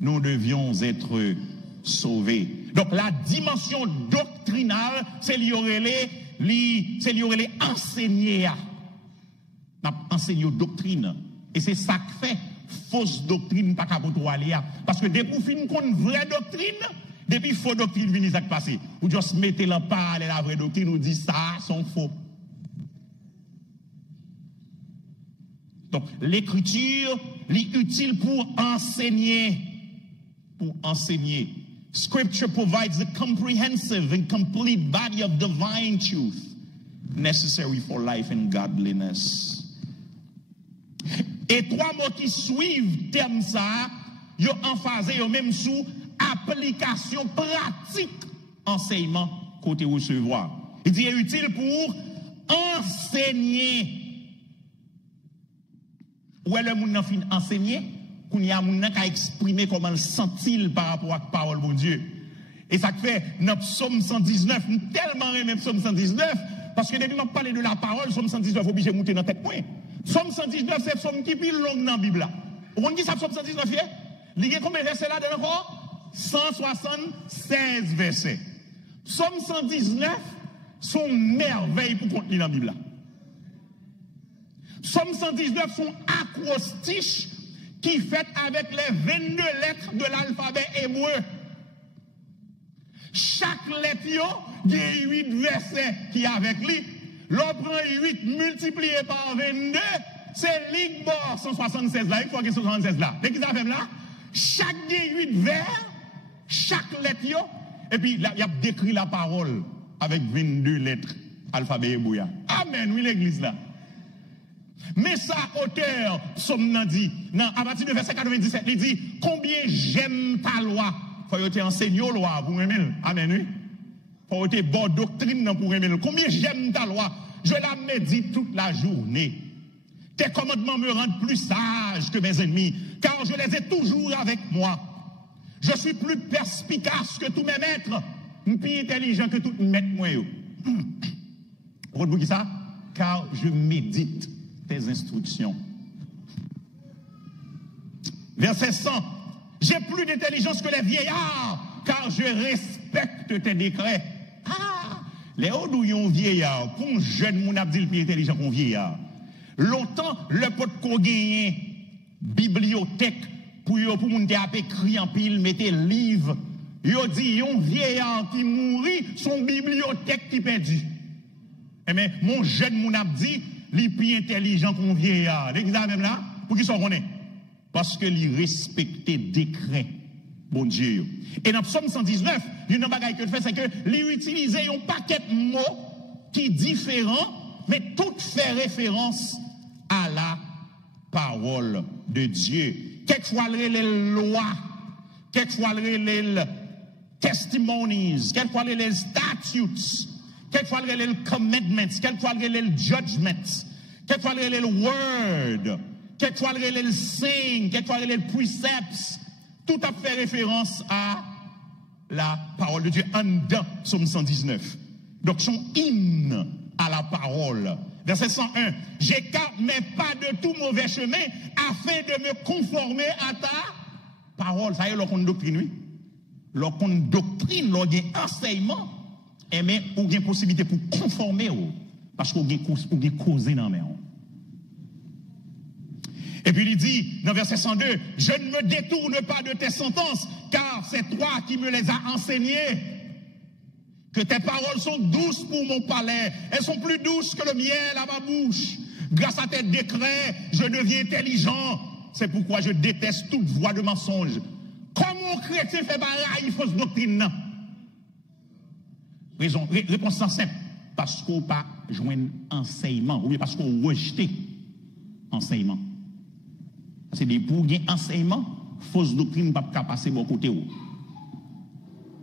nous devions être sauvés. Donc la dimension doctrinale, c'est lié enseigner. Enseigner doctrine. Et c'est ça que fait fausse doctrine pas capable de aller. Parce que depuis qu'on a une vraie doctrine, depuis fausse doctrine vient ça passer. Ou juste mettez la parole la vraie doctrine, ou dit ça sont faux. Donc l'écriture est utile pour enseigner. Pour enseigner. Scripture provides the comprehensive and complete body of divine truth necessary for life and godliness. Et trois mots qui suivent terme ça, yo emphasé yo même sous application pratique enseignement côté recevoir. Il dit est utile pour enseigner. Où est le monde fin enseigner? Qu'on y a moun nan ka exprimer comment le sentit par rapport à la parole de Dieu. Et ça fait notre psaume 119, tellement aimé psaume 119, parce que depuis qu'on parle de la parole, psaume 119 obligé de monter dans tête point. Psaume 119, c'est psaume qui est plus long dans la Bible. On dit ça psaume 119, il y a combien de versets là dedans encore? 176 versets. Psaume 119 sont merveilles pour contenir dans la Bible. Psaume 119 sont acrostiches qui fait avec les 22 lettres de l'alphabet hébreu. Chaque lettre, il y a 8 versets qui est avec lui. L'on prend 8 multiplié par 22, c'est l'Igbo 176 là. Il faut que 176 là. Dès qu'ils ont fait là, chaque 8 vers, chaque lettre, et puis il a décrit la parole avec 22 lettres, alphabet hébreu. Amen, oui, l'église là. Mais ça, auteur, somme dit, à partir de verset 97, il dit, combien j'aime ta loi. Faut que tu enseignes la loi pour aimer. Amen, oui. Faut que tu bonne doctrine pour aimer. Combien j'aime ta loi. Je la médite toute la journée. Tes commandements me rendent plus sage que mes ennemis, car je les ai toujours avec moi. Je suis plus perspicace que tous mes maîtres, plus intelligent que tous mes maîtres. Vous qui ça? Car je médite tes instructions. Verset 100. J'ai plus d'intelligence que les vieillards, car je respecte tes décrets. Ah, les hauts douillons vieillards, qu'on jeune mon abdil plus intelligent qu'on vieillard. Longtemps, le pote qu'on gagne, bibliothèque, pour moun te ap écrit en pile, mettez livre. Yo dit, yon vieillard qui mourit, son bibliothèque qui perdu. Mais mon jeune mon abdi, li plus intelligent qu'on vieillard. L'examen là, pour qui sont connaît? Parce que li respecte décret. Bon Dieu. Et dans Psaume 119, il y a une bagaille que fait, c'est que li utilise un paquet de mots qui différents, mais tout fait référence à la parole de Dieu. Quelquefois les lois, quelquefois les testimonies, quelquefois les statutes, quelquefois les commandments, quelquefois les judgments, quelquefois les word, quelquefois les signes, quelquefois les precepts, tout a fait référence à la parole de Dieu en dedans, Psaume 119. Donc son hymne à la parole. Verset 101, j'écarte mes pas de tout mauvais chemin afin de me conformer à ta parole. Ça y est, lorsqu'on doctrine, oui. Lorsqu'on doctrine, lorsqu'on enseignement, et mais on a une possibilité pour conformer, parce qu'on a causé dans la main. Et puis il dit, dans verset 102, je ne me détourne pas de tes sentences, car c'est toi qui me les as enseignées. Que tes paroles sont douces pour mon palais. Elles sont plus douces que le miel à ma bouche. Grâce à tes décrets, je deviens intelligent. C'est pourquoi je déteste toute voie de mensonge. Comment chrétien fait pareil, fausse doctrine? Réponse simple. Parce qu'on n'a pas joint enseignement. Ou bien parce qu'on rejeté enseignement. C'est des pour gagner enseignement, fausse doctrine, pas passer bon côté.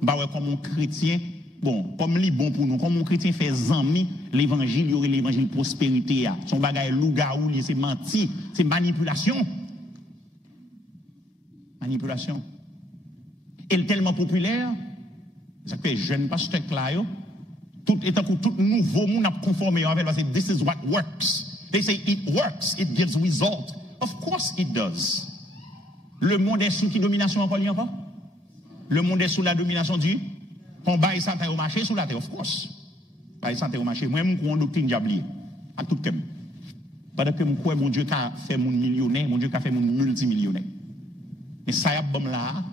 Bah ouais, comme un chrétien, bon, comme li bon pour nous, comme un chrétien fait zami, l'évangile, il y aurait l'évangile prospérité. Son bagage loup-garou, c'est menti, c'est manipulation. Manipulation. Elle est tellement populaire, ça fait jeune pasteur là, tout nouveau monde a conformé avec parce que this is what works. They say it works, it gives result. Of course it does. Le monde est sous qui domination encore il y a pas? Le monde est sous la domination du combat et santé au marché sous la terre, of course. Bail santé au marché. Moi, je suis en doctrine diablier. À tout kem. Parce que je crois mon Dieu qui a fait mon millionnaire, mon Dieu qui a fait mon multimillionnaire. Mais ça y a bon là.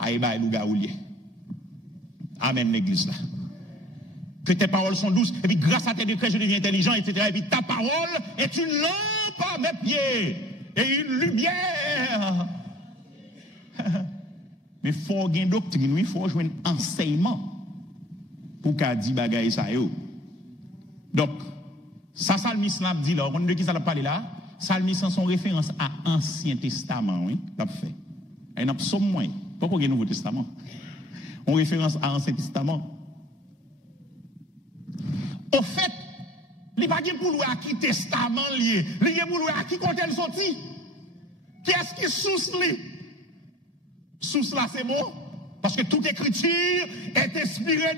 Aïe, bail, louga ou lié. Amen, l'église là. Que tes paroles sont douces, et puis grâce à tes décrets, je deviens intelligent, etc. Et puis ta parole est une lampe à mes pieds et une lumière. Mais il faut gagner doctrine, il faut jouer un enseignement pour qu'à dire bagaille ça. Donc, ça, Salmis l'a dit là, on de qui ça l'a parlé là? Salmis en son référence à Ancien Testament, oui, l'a fait. Et n'a pas moins, pas pour le Nouveau Testament. En référence à Ancien Testament. Au fait, il n'y a pas de pour à qui testament lié. Il y a pour à qui quand elle sorti. Qui est-ce qui sous lui? Sous là, c'est bon. Parce que toute écriture est inspirée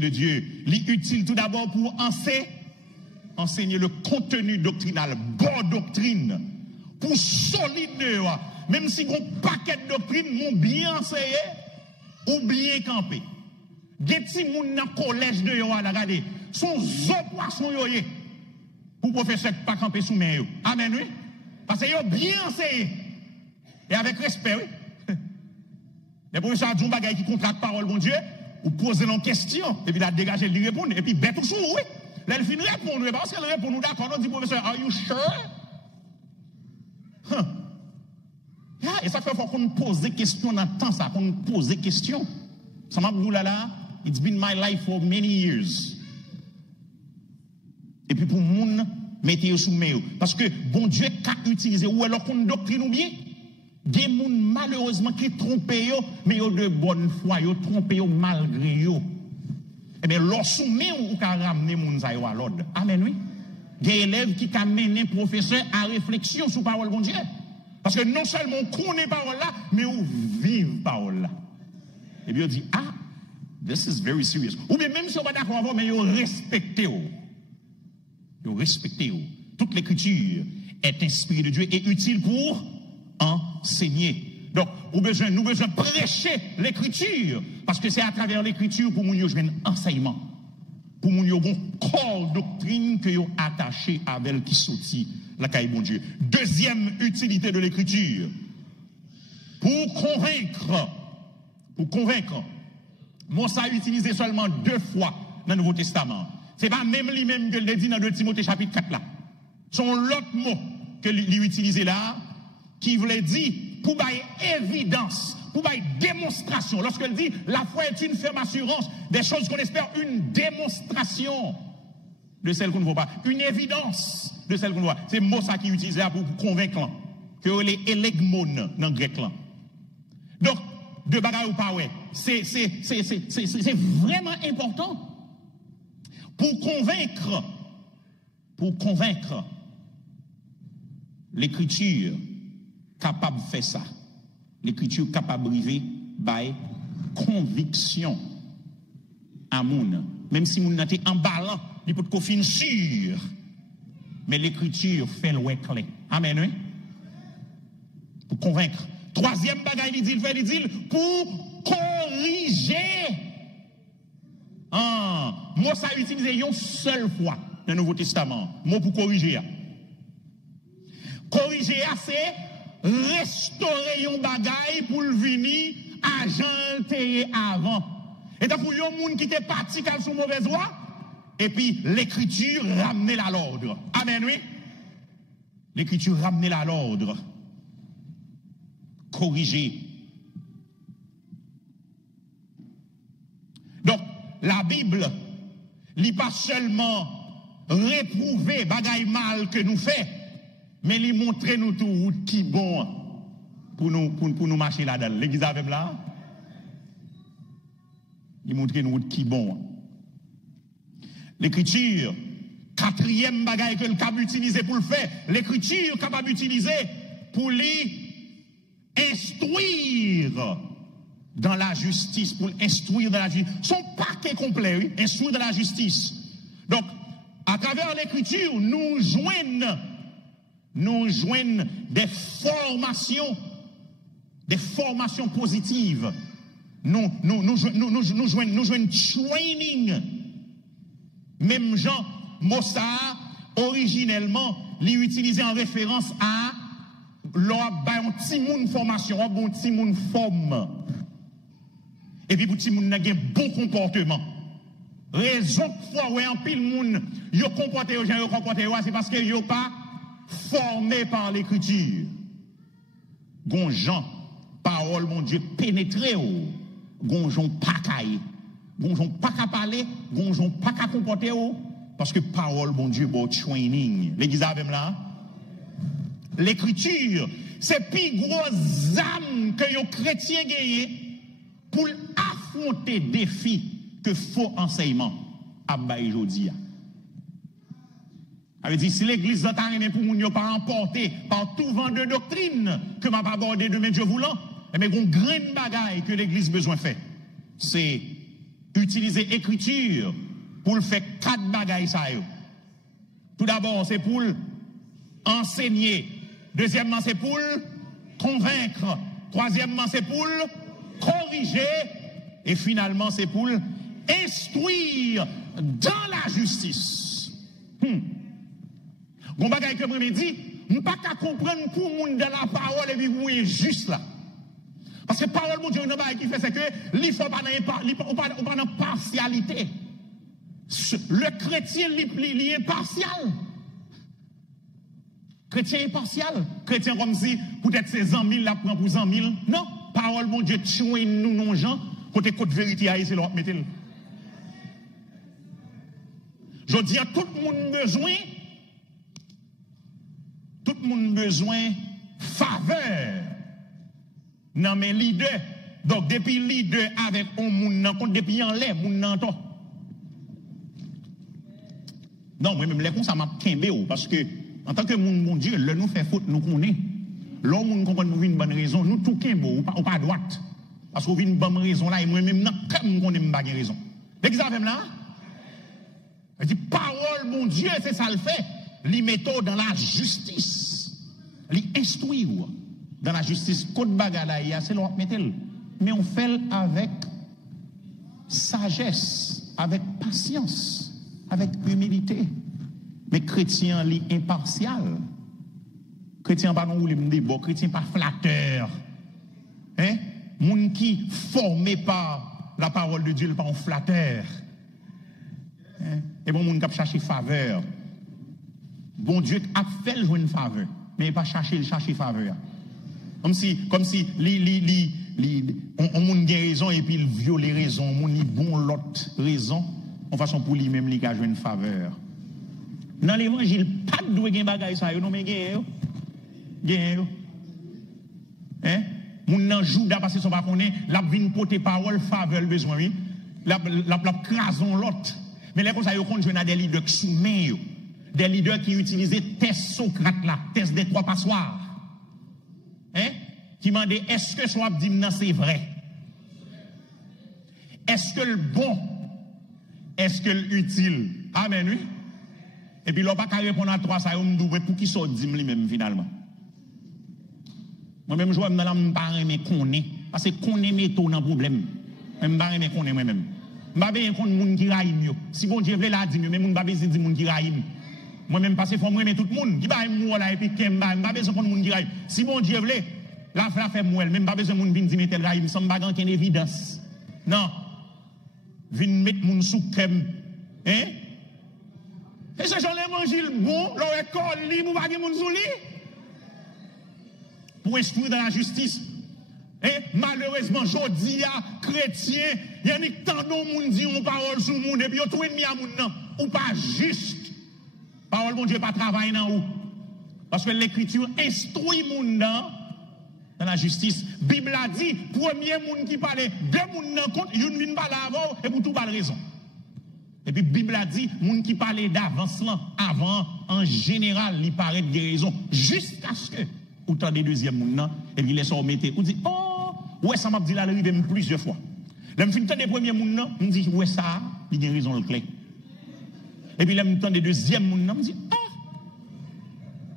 de Dieu. Il est utile tout d'abord pour enseigner le contenu doctrinal, bonne doctrine. Pour solider, même si un paquet de doctrines m'ont bien enseigné ou bien campé. Des petits moun dans collège de yo la regarder son zo poisson yo yé pour professeur pas camper sous main yo. Amen oui. Parce que yo bien enseigné et avec respect oui. Les professeurs ont bagay qui contracte parole bon Dieu ou poser une question et puis la dégager lui répondre et puis bête tout oui. Là il finit répondre parce qu'elle répond nous d'accord on dit professeur are you sure? Et ça fait faut qu'on pose des questions dans le temps ça qu'on pose des questions. Ça m'a dit là it's been my life for many years. Et puis pour moun mettez sous main parce que bon Dieu qu'a utilisé ou alors qu'on doctrine ou bien des moun malheureusement qui trompent yo mais yo de bonne foi yo trompent yo malgré yo. Et bien leur sous main ou qu'a ramener moun ça yo à l'ordre. Amen oui. Des élèves qui qu'a mené professeur à réflexion sur parole bon Dieu. Parce que non seulement on connaît parole là mais on vive parole là. Et puis on dit ah this is very serious. Ou bien même si on va d'accord avant, mais ils respectent. Ils respectent. Toute l'écriture est inspirée de Dieu et utile pour enseigner. Donc, nous avons besoin de prêcher l'écriture. Parce que c'est à travers l'écriture pour nous jouer un enseignement. Pour nous jouer un corps doctrine que nous attaché avec qui sortit la caille bon Dieu. Deuxième utilité de l'écriture. Pour convaincre. Moussa a utilisé seulement 2 fois dans le Nouveau Testament. Ce n'est pas même lui-même que le dit dans 2 Timothée chapitre 4 là. Son l'autre mot que lui utilisé là, qui voulait dire pour bailler évidence, pour bailler démonstration. Lorsqu'elle dit la foi est une ferme assurance des choses qu'on espère, une démonstration de celles qu'on ne voit pas, une évidence de celles qu'on voit. C'est Moussa qui utilise là pour convaincre que les élegmon dans le grec là. Donc de bagaille ou pas ouais. C'est vraiment important pour convaincre l'écriture capable de faire ça. L'écriture capable de arriver by conviction à moun. Même si moun n'était emballant, il peut être fin sûr. Mais l'écriture fait le clé. Amen, oui? Pour convaincre. Troisième bagaille, il dit, pour corriger. Moi, ça a utilisé une seule fois dans le Nouveau Testament. Moi, pour corriger. Corriger, c'est restaurer un bagaille pour le venir agent avant. Et donc, pour les gens qui étaient partis sur mauvaise voie, et puis l'écriture ramenait à l'ordre. Amen, oui. L'écriture ramenait à l'ordre. Corriger. Donc, la Bible, n'est pas seulement réprouver bagaille mal que nous fait, mais il montre nous tout route qui bon pour nous marcher là-dedans. L'église avec là, il montre nous route qui bon. L'écriture, quatrième bagaille que le capable utiliser pour le faire, l'écriture capable d'utiliser pour les instruire dans la justice, pour instruire dans la justice. Son paquet complet, oui, instruire dans la justice. Donc, à travers l'écriture, nous joignent des formations positives. Nous joignent training. Même Jean Mossa, originellement, l'utilisait en référence à un petit monde formation, un petit monde forme. Et puis, pour petit monde, il y a un bon comportement. Raison fois où un pile monde, ils comportent c'est parce qu'ils ne sont pas formés par l'écriture. Gonjan, parole, mon Dieu, pénétré. Gonjon pas caille. Gonjon pas qu'à parler, gonjon pas qu'à comporter. Parce que parole, mon Dieu, bon training. L'église avec là. L'écriture, c'est plus gros âme que les chrétiens gagnent pour affronter des défis que faux enseignement à Baye Jodia. Ça veut dire, si l'église n'a rien pour nous pas emporté par tout vent de doctrine que m'a pas abordé demain Dieu voulant, mais une grande bagaille que l'église besoin fait, c'est utiliser l'écriture pour le faire 4 bagailles ça. Tout d'abord, c'est pour enseigner. Deuxièmement, c'est pour convaincre. Troisièmement, c'est pour corriger. Et finalement, c'est pour instruire dans la justice. Bon bagay que moi me dit, on pas qu'à comprendre pour monde dans la parole et puis vous est juste là. Parce que parole mon Dieu une bagay qui fait c'est que il faut pas dans partialité. Le chrétien il est impartial. Chrétien impartial, chrétien comme si peut-être c'est 100 000 la prend pour 100 000. Non, parole mon Dieu tue nous non gens côté côté vérité c'est l'autre mettez. Je dis à tout le monde besoin faveur dans mes leaders. Donc depuis leader avec un monde compte depuis en l'air monde nan to. Non, moi même les comme ça m'a kembe parce que en tant que monde mon Dieu, le nous fait faute nous connaît. L'homme nous comprend nous une bonne raison, nous tout kembe ou pas droite. Parce qu'on vient une bonne raison là et moi même comme on n'aime pas raison. L'examen là il dit, parole, mon Dieu, c'est ça le fait. Li metto dans la justice. Li instruire dans la justice. Code bagala, c'est l'on mettel. Mais on fait avec sagesse, avec patience, avec humilité. Mais chrétien, li impartial. Chrétien, pas non, il me dit, bon, chrétien, pas flatteur. Hein? Moun qui formé par la parole de Dieu, pas un flatteur. Et bon, moun k'ap chercher faveur. Bon Dieu a fait le jouer une faveur, mais il pas chercher faveur. Comme si on moun gen raison et puis il viole les raisons, moun ni bon l'autre raison, en façon pour lui même li ka jouer une faveur. Dans l'évangile, pas de doué gen bagay ça yo, non mais gen yo. Hein? Moun nan Judas parce que son pas connaît, l'a vinn porter parole faveur besoin oui. La crason l'autre. Mais les conseils, on joue des leaders qui sont mains, des leaders qui utilisaient test Socrate là, test des 3 passoires. Hein? Qui demandaient, est-ce que soit dit non, c'est vrai? Est-ce que le bon? Est-ce que l'utile? Amen, oui. Et puis, l'on pas qu'à répondre à 3, ça y est, pour qui soit dit lui-même finalement. Moi-même, je vois dans la parole, mais qu'on est. Parce que qu'on est métaux dans le problème. Même pas qu'on est moi-même. M'babé contre moun qui raïm yo. Si bon Dieu veut la dire mais moun babé c'est dit moun qui raïm. Moi même passer faut m'aimer tout le monde. Qui ba moi là et puis m'babé c'est contre moun qui raïm. Si bon Dieu veut la fait moi, même pas besoin de moun vin dire tel gars, il me semble pas qu'il y a évidence. Non. Vin mettre moun sous crème. Hein? Et c'est genre l'évangile bon, l'on école libre, ou pas de moun sous li. Pour instruire dans la justice. Et malheureusement, jodi a chrétien, il y a ni tant de moun dit une parole sur moun et puis tout ennemi à moun nan, ou pas juste. Parole bon Dieu pas travailler dans ou. Parce que l'écriture instruit moun dans la justice. Bible a dit, premier moun qui parlait, deux moun nan compte, une vient parler avant et pour tout pas raison. Et puis Bible a dit, moun qui parlait d'avance là, avant en général, il paraît de raison jusqu'à ce que ou tant des deuxième moun nan et puis les mettre ou dit oh ouais ça m'a dit là arrivé plusieurs fois. Là me fin tant des premiers moun nan, me dit ouais ça, il a raison le clé. Et puis là me tant des deuxième moun nan, me dit ah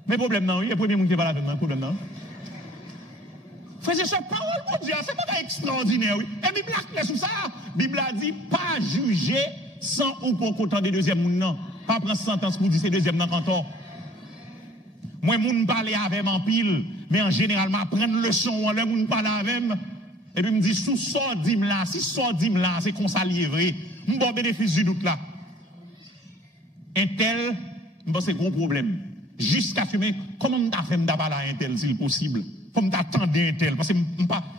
mais problème non, il y a premier moun qui parle avec moi, problème non. Faisait ça parole mon Dieu, c'est pas extraordinaire oui. Et Bible a sur ça, Bible a dit pas juger sans ou pour autant des deuxième moun nan, pas prendre sentence pour dire c'est deuxième nan canton. Moi, moun parle avec en pile, mais en général, m'apprendre leçon, là, moun parle avec, et puis me dit, sous sort dim là, si sort dim là, c'est qu'on s'allièvre, m'bon bénéfice du doute là. Un tel, m'bon c'est gros problème. Jusqu'à fumer, comment m'ta fait m'ta parler à un tel, s'il possible? Faut m'attendre un tel, parce que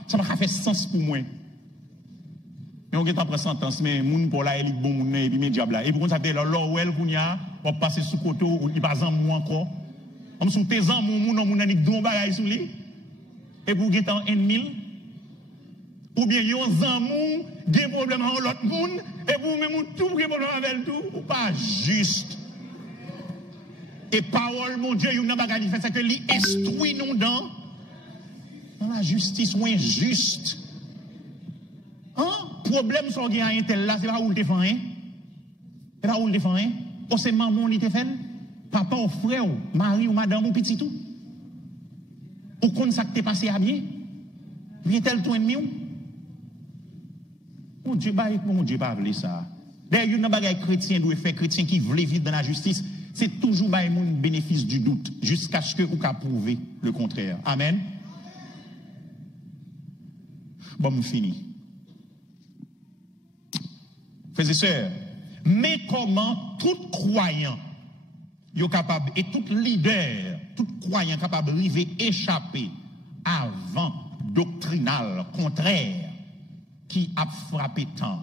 ça m'a fait sens pour moi. Mais on est en sentence, mais moun pour la élite bon moun, et puis mes diables là. Et pour qu'on s'appelle, là, où elle, on passer sous koto, ou il pas en moi encore. On sous tes ans, mon anik don bagay sous li. Et pour gagner un ennemi. Ou bien yon zamou, des problèmes avec l'autre monde. Et pour même tout, des problèmes avec tout. Ou pas juste. Et parole, mon Dieu, yon nan bagay fait, c'est que li instruit nous dans la justice ou injuste. Hein? Problème sur un tel là, c'est pas où le défend, hein? C'est pas où le défend, hein? Ou c'est maman qui te fait? Papa ou frère, ou mari ou madame ou petit tout. Ou qu'on ça que t'es passé à bien. Vient-elle tout ennemi ou? Mon Dieu, mon Dieu, pas voulu ça. D'ailleurs, il y a un bagage chrétien doit faire chrétien qui veut vivre dans la justice. C'est toujours mon bénéfice du doute jusqu'à ce que vous puissiez prouver le contraire. Amen. Bon, je finis. Frères et sœurs, mais comment tout croyant yo capable et tout leader, tout croyant capable d'arriver échapper avant doctrinal contraire qui a frappé tant.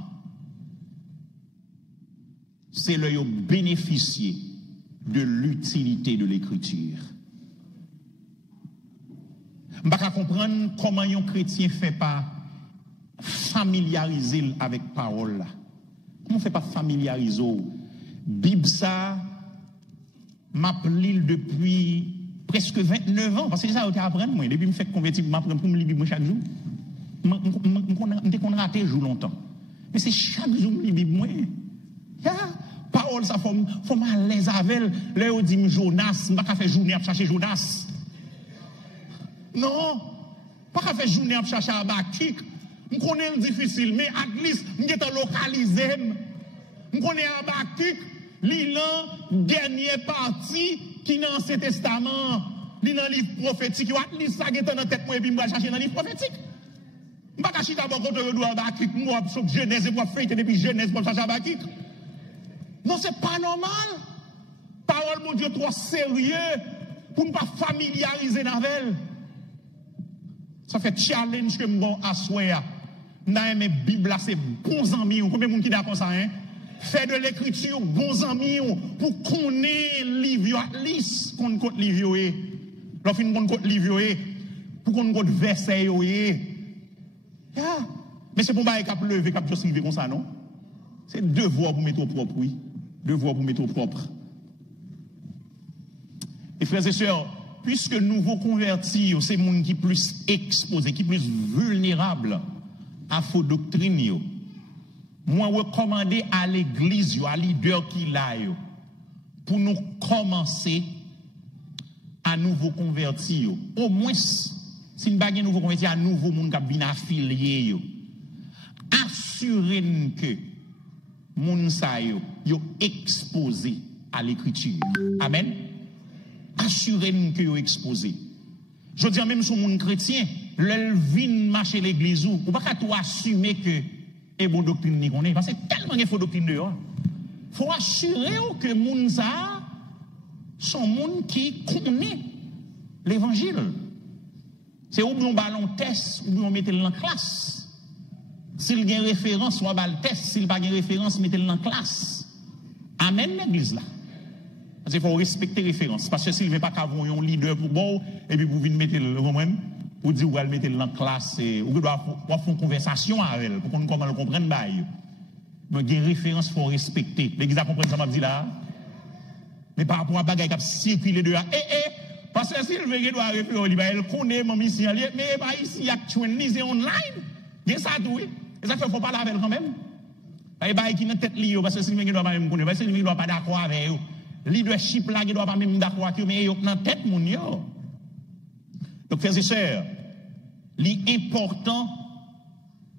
C'est le bénéficier de l'utilité de l'écriture. Je ne peux pas comprendre comment un chrétien fait pas familiariser avec la parole. Comment on fait pas familiariser? Bible ça m'appelle depuis presque 29 ans, parce que c'est ça que je apprends, moi. Depuis que je me fais convertir, je m'apprends pour me lire chaque jour. Je qu'on raté jour longtemps. Mais c'est chaque jour que je lis moi. Parole, ça faut à l'aise avec elle. Là, on dit Jonas, je ne vais pas faire journée à chercher Jonas. Non, pas faire journée à chercher Abakik. Je connais difficile, mais à least, je suis localisé. Je connais Abakik. L'Ilan, dernière partie qui est dans l'Ancien Testament, l'Ilan livre prophétique, at least ça qui est dans la tête, moi, et puis je vais chercher dans le livre prophétique. Je ne vais pas chercher d'abord quand je dois Abakik, moi, sur Genèse, et pour faire depuis Genèse, pour chercher Abakik. Non, ce n'est pas normal. Parole, mon Dieu, trop sérieux pour ne pas familiariser avec elle. Ça fait challenge que je vais asseoir. Dans mes Bibles, c'est bons amis. Combien de monde qui d'accord ça, hein? Fait de l'écriture, bons amis, pour connaître le livre, at least, qu'on connaît le livre. Lorsqu'on connaît le livre, pour qu'on connaît le verset. Mais c'est pour ne pas lever, cap juste comme ça, non? C'est devoir pour mettre au propre, oui. Devoir pour mettre au propre. Et frères et sœurs, puisque nouveau convertis, c'est le monde qui est plus exposé, qui est plus vulnérable à faux doctrines, moi, recommander à l'église, à leader qui l'a, pour nous commencer à nouveau convertir. Au moins, si nous n'avons nouveau convertir, à nouveau monde qui bien affilié, assurez-nous que moun sa yo exposé à l'écriture. Amen. Assurez-nous que yo exposé. Je dis même sur mon chrétien, le vin marcher l'église ou pas qu'à tout assumer que et bon doctrine ni connaît parce que tellement de faux doctrine dehors. Faut assurer que moun ça sont moun qui connaît l'évangile. C'est ou bien ballon test ou bien mettre en classe. S'il y a une référence, soit bal test, s'il n'y a pas de référence, mettez-le en classe. Amen l'église là. Parce qu'il faut respecter les références. Parce que s'il ne veut pas qu'avoir un leader pour bon, et puis vous venez mettre le romain, pour dire, vous allez mettre en classe, ou vous doit faire une conversation avec elle, pour qu'on comment le comprenne. Donc, des références, il faut respecter. L'église a compris ça, m'a dit là. Mais par rapport à bagaille qui a circulé de là, parce que s'il veut, il doit référer, elle connaît mon mission, mais pas ici, actualisé online. Il y a ça tout, et ça fait qu'il faut pas laver quand même. Il y a qui dans tête liée, parce que s'il ne doit pas même connaître, parce que s'il ne doit pas d'accord avec eux. Leadership là, il ne doit pas même d'accord avec eux, mais il y a dans tête mon yo. Donc, frères et sœurs, l'important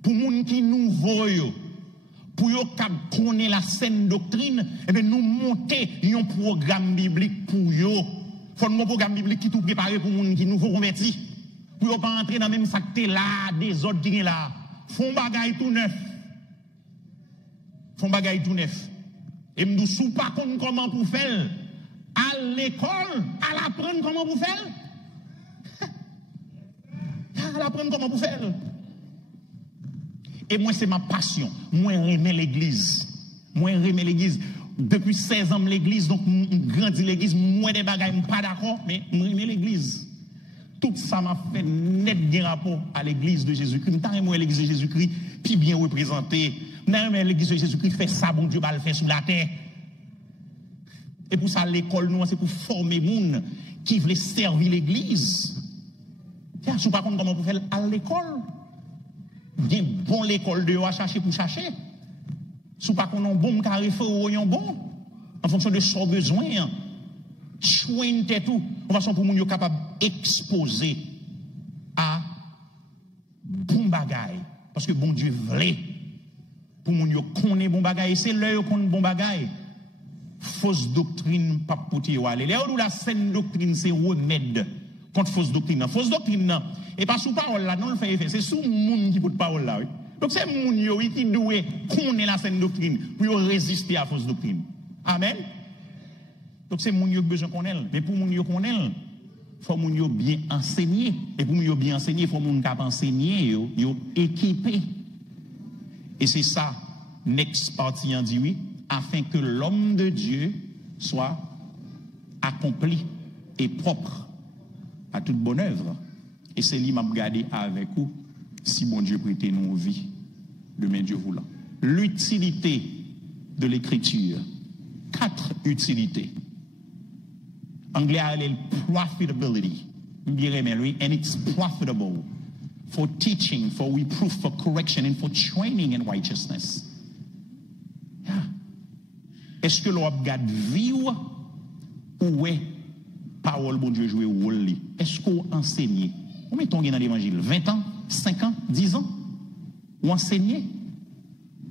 pour les gens qui nous voient, pour qu'ils connaissent la saine doctrine, et bien nous monter un programme biblique pour eux. Il faut un programme biblique qui tout préparé pour les gens qui nous convertis. Pour ne pas entrer dans le même sac là, des autres qui sont là. Font bagaille tout neuf. Font bagaille tout neuf. Et nous ne savons pas comment pour faire. À l'école, à l'apprendre comment pour faire. À l'apprendre comment pour faire. Et moi, c'est ma passion. Moi, j'aime l'église. Moi, j'aime l'église. Depuis 16 ans, l'église, donc, je grandis l'église. Moi, des bagailles, je ne suis pas d'accord, mais j'aime l'église. Tout ça m'a fait net des rapports à l'église de Jésus-Christ. Je moi l'église de Jésus-Christ, puis bien représenté. Mais l'église de Jésus-Christ fait ça, bon Dieu, va le faire sous la terre. Et pour ça, l'école, nous, c'est pour former les gens qui veulent servir l'église. Je ne sais pas comment vous faire à l'école. Bien bon l'école de à chercher pour chercher. Si pas qu'on a un bon carré ou un bon, en fonction de son besoin, soigne tout, de façon pour nous capable d'exposer à bon bagaille. Parce que bon Dieu voulait pour nous connaître bon bagaille. C'est l'heure qu'on bon bagaille. Fausse doctrine, pas pour t'y aller. Là où la saine doctrine, c'est remède contre fausse doctrine. Fausse doctrine, et pas sous parole là, non le fait effet. C'est sous monde qui peut parole là. Oui. Donc c'est moun qui doit connaître la saine doctrine pour résister à fausse doctrine. Amen. Donc c'est moun qui a besoin qu'on ait. Mais pour moun qu'on ait, il faut moun bien enseigner. Et pour moun bien enseigner, il faut moun cap enseigner, yo équipé. Et c'est ça, next partie en dit oui, afin que l'homme de Dieu soit accompli et propre à toute bonne œuvre. Et c'est lui m'a regardé avec vous, si bon Dieu prêtait nos vies, demain Dieu voulant. L'utilité de l'écriture. 4 utilités. Anglais a le profitability. And it's profitable for teaching, for reproof, for correction, and for training in righteousness. Yeah. Est-ce que l'on regarde vivre ou est parole bon Dieu jouer rôle? Est-ce qu'on enseigne? On met dans l'évangile 20 ans, 5 ans, 10 ans? Ou enseigner?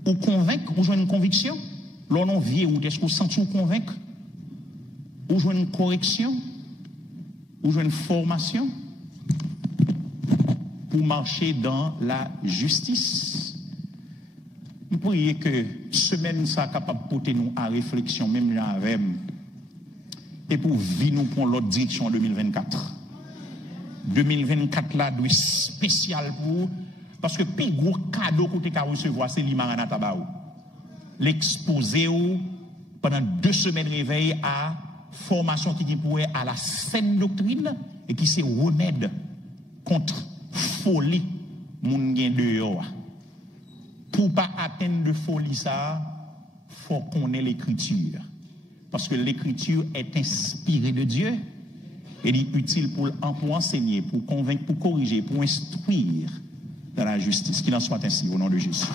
Ou convaincre? Ou jouer une conviction? L'on vient ou est-ce qu'on sent ou convaincre? Ou jouer une correction? Ou jouer une formation? Pour marcher dans la justice. Nous prions que semaine ça capable de porter nous à réflexion, même là avec et pour vivre nous pour l'autre direction en 2024. 2024 là doit spécial pour parce que plus gros cadeau que tu as recevoir c'est l'Imaranatha Baou. L'exposer pendant 2 semaines réveil à formation qui pourrait à la saine doctrine et qui c'est remède contre folie moun gen dehors. Pour pas atteindre de folie ça, faut qu'on ait l'écriture. Parce que l'écriture est inspirée de Dieu. Elle est utile pour enseigner, pour convaincre, pour corriger, pour instruire dans la justice. Qu'il en soit ainsi au nom de Jésus.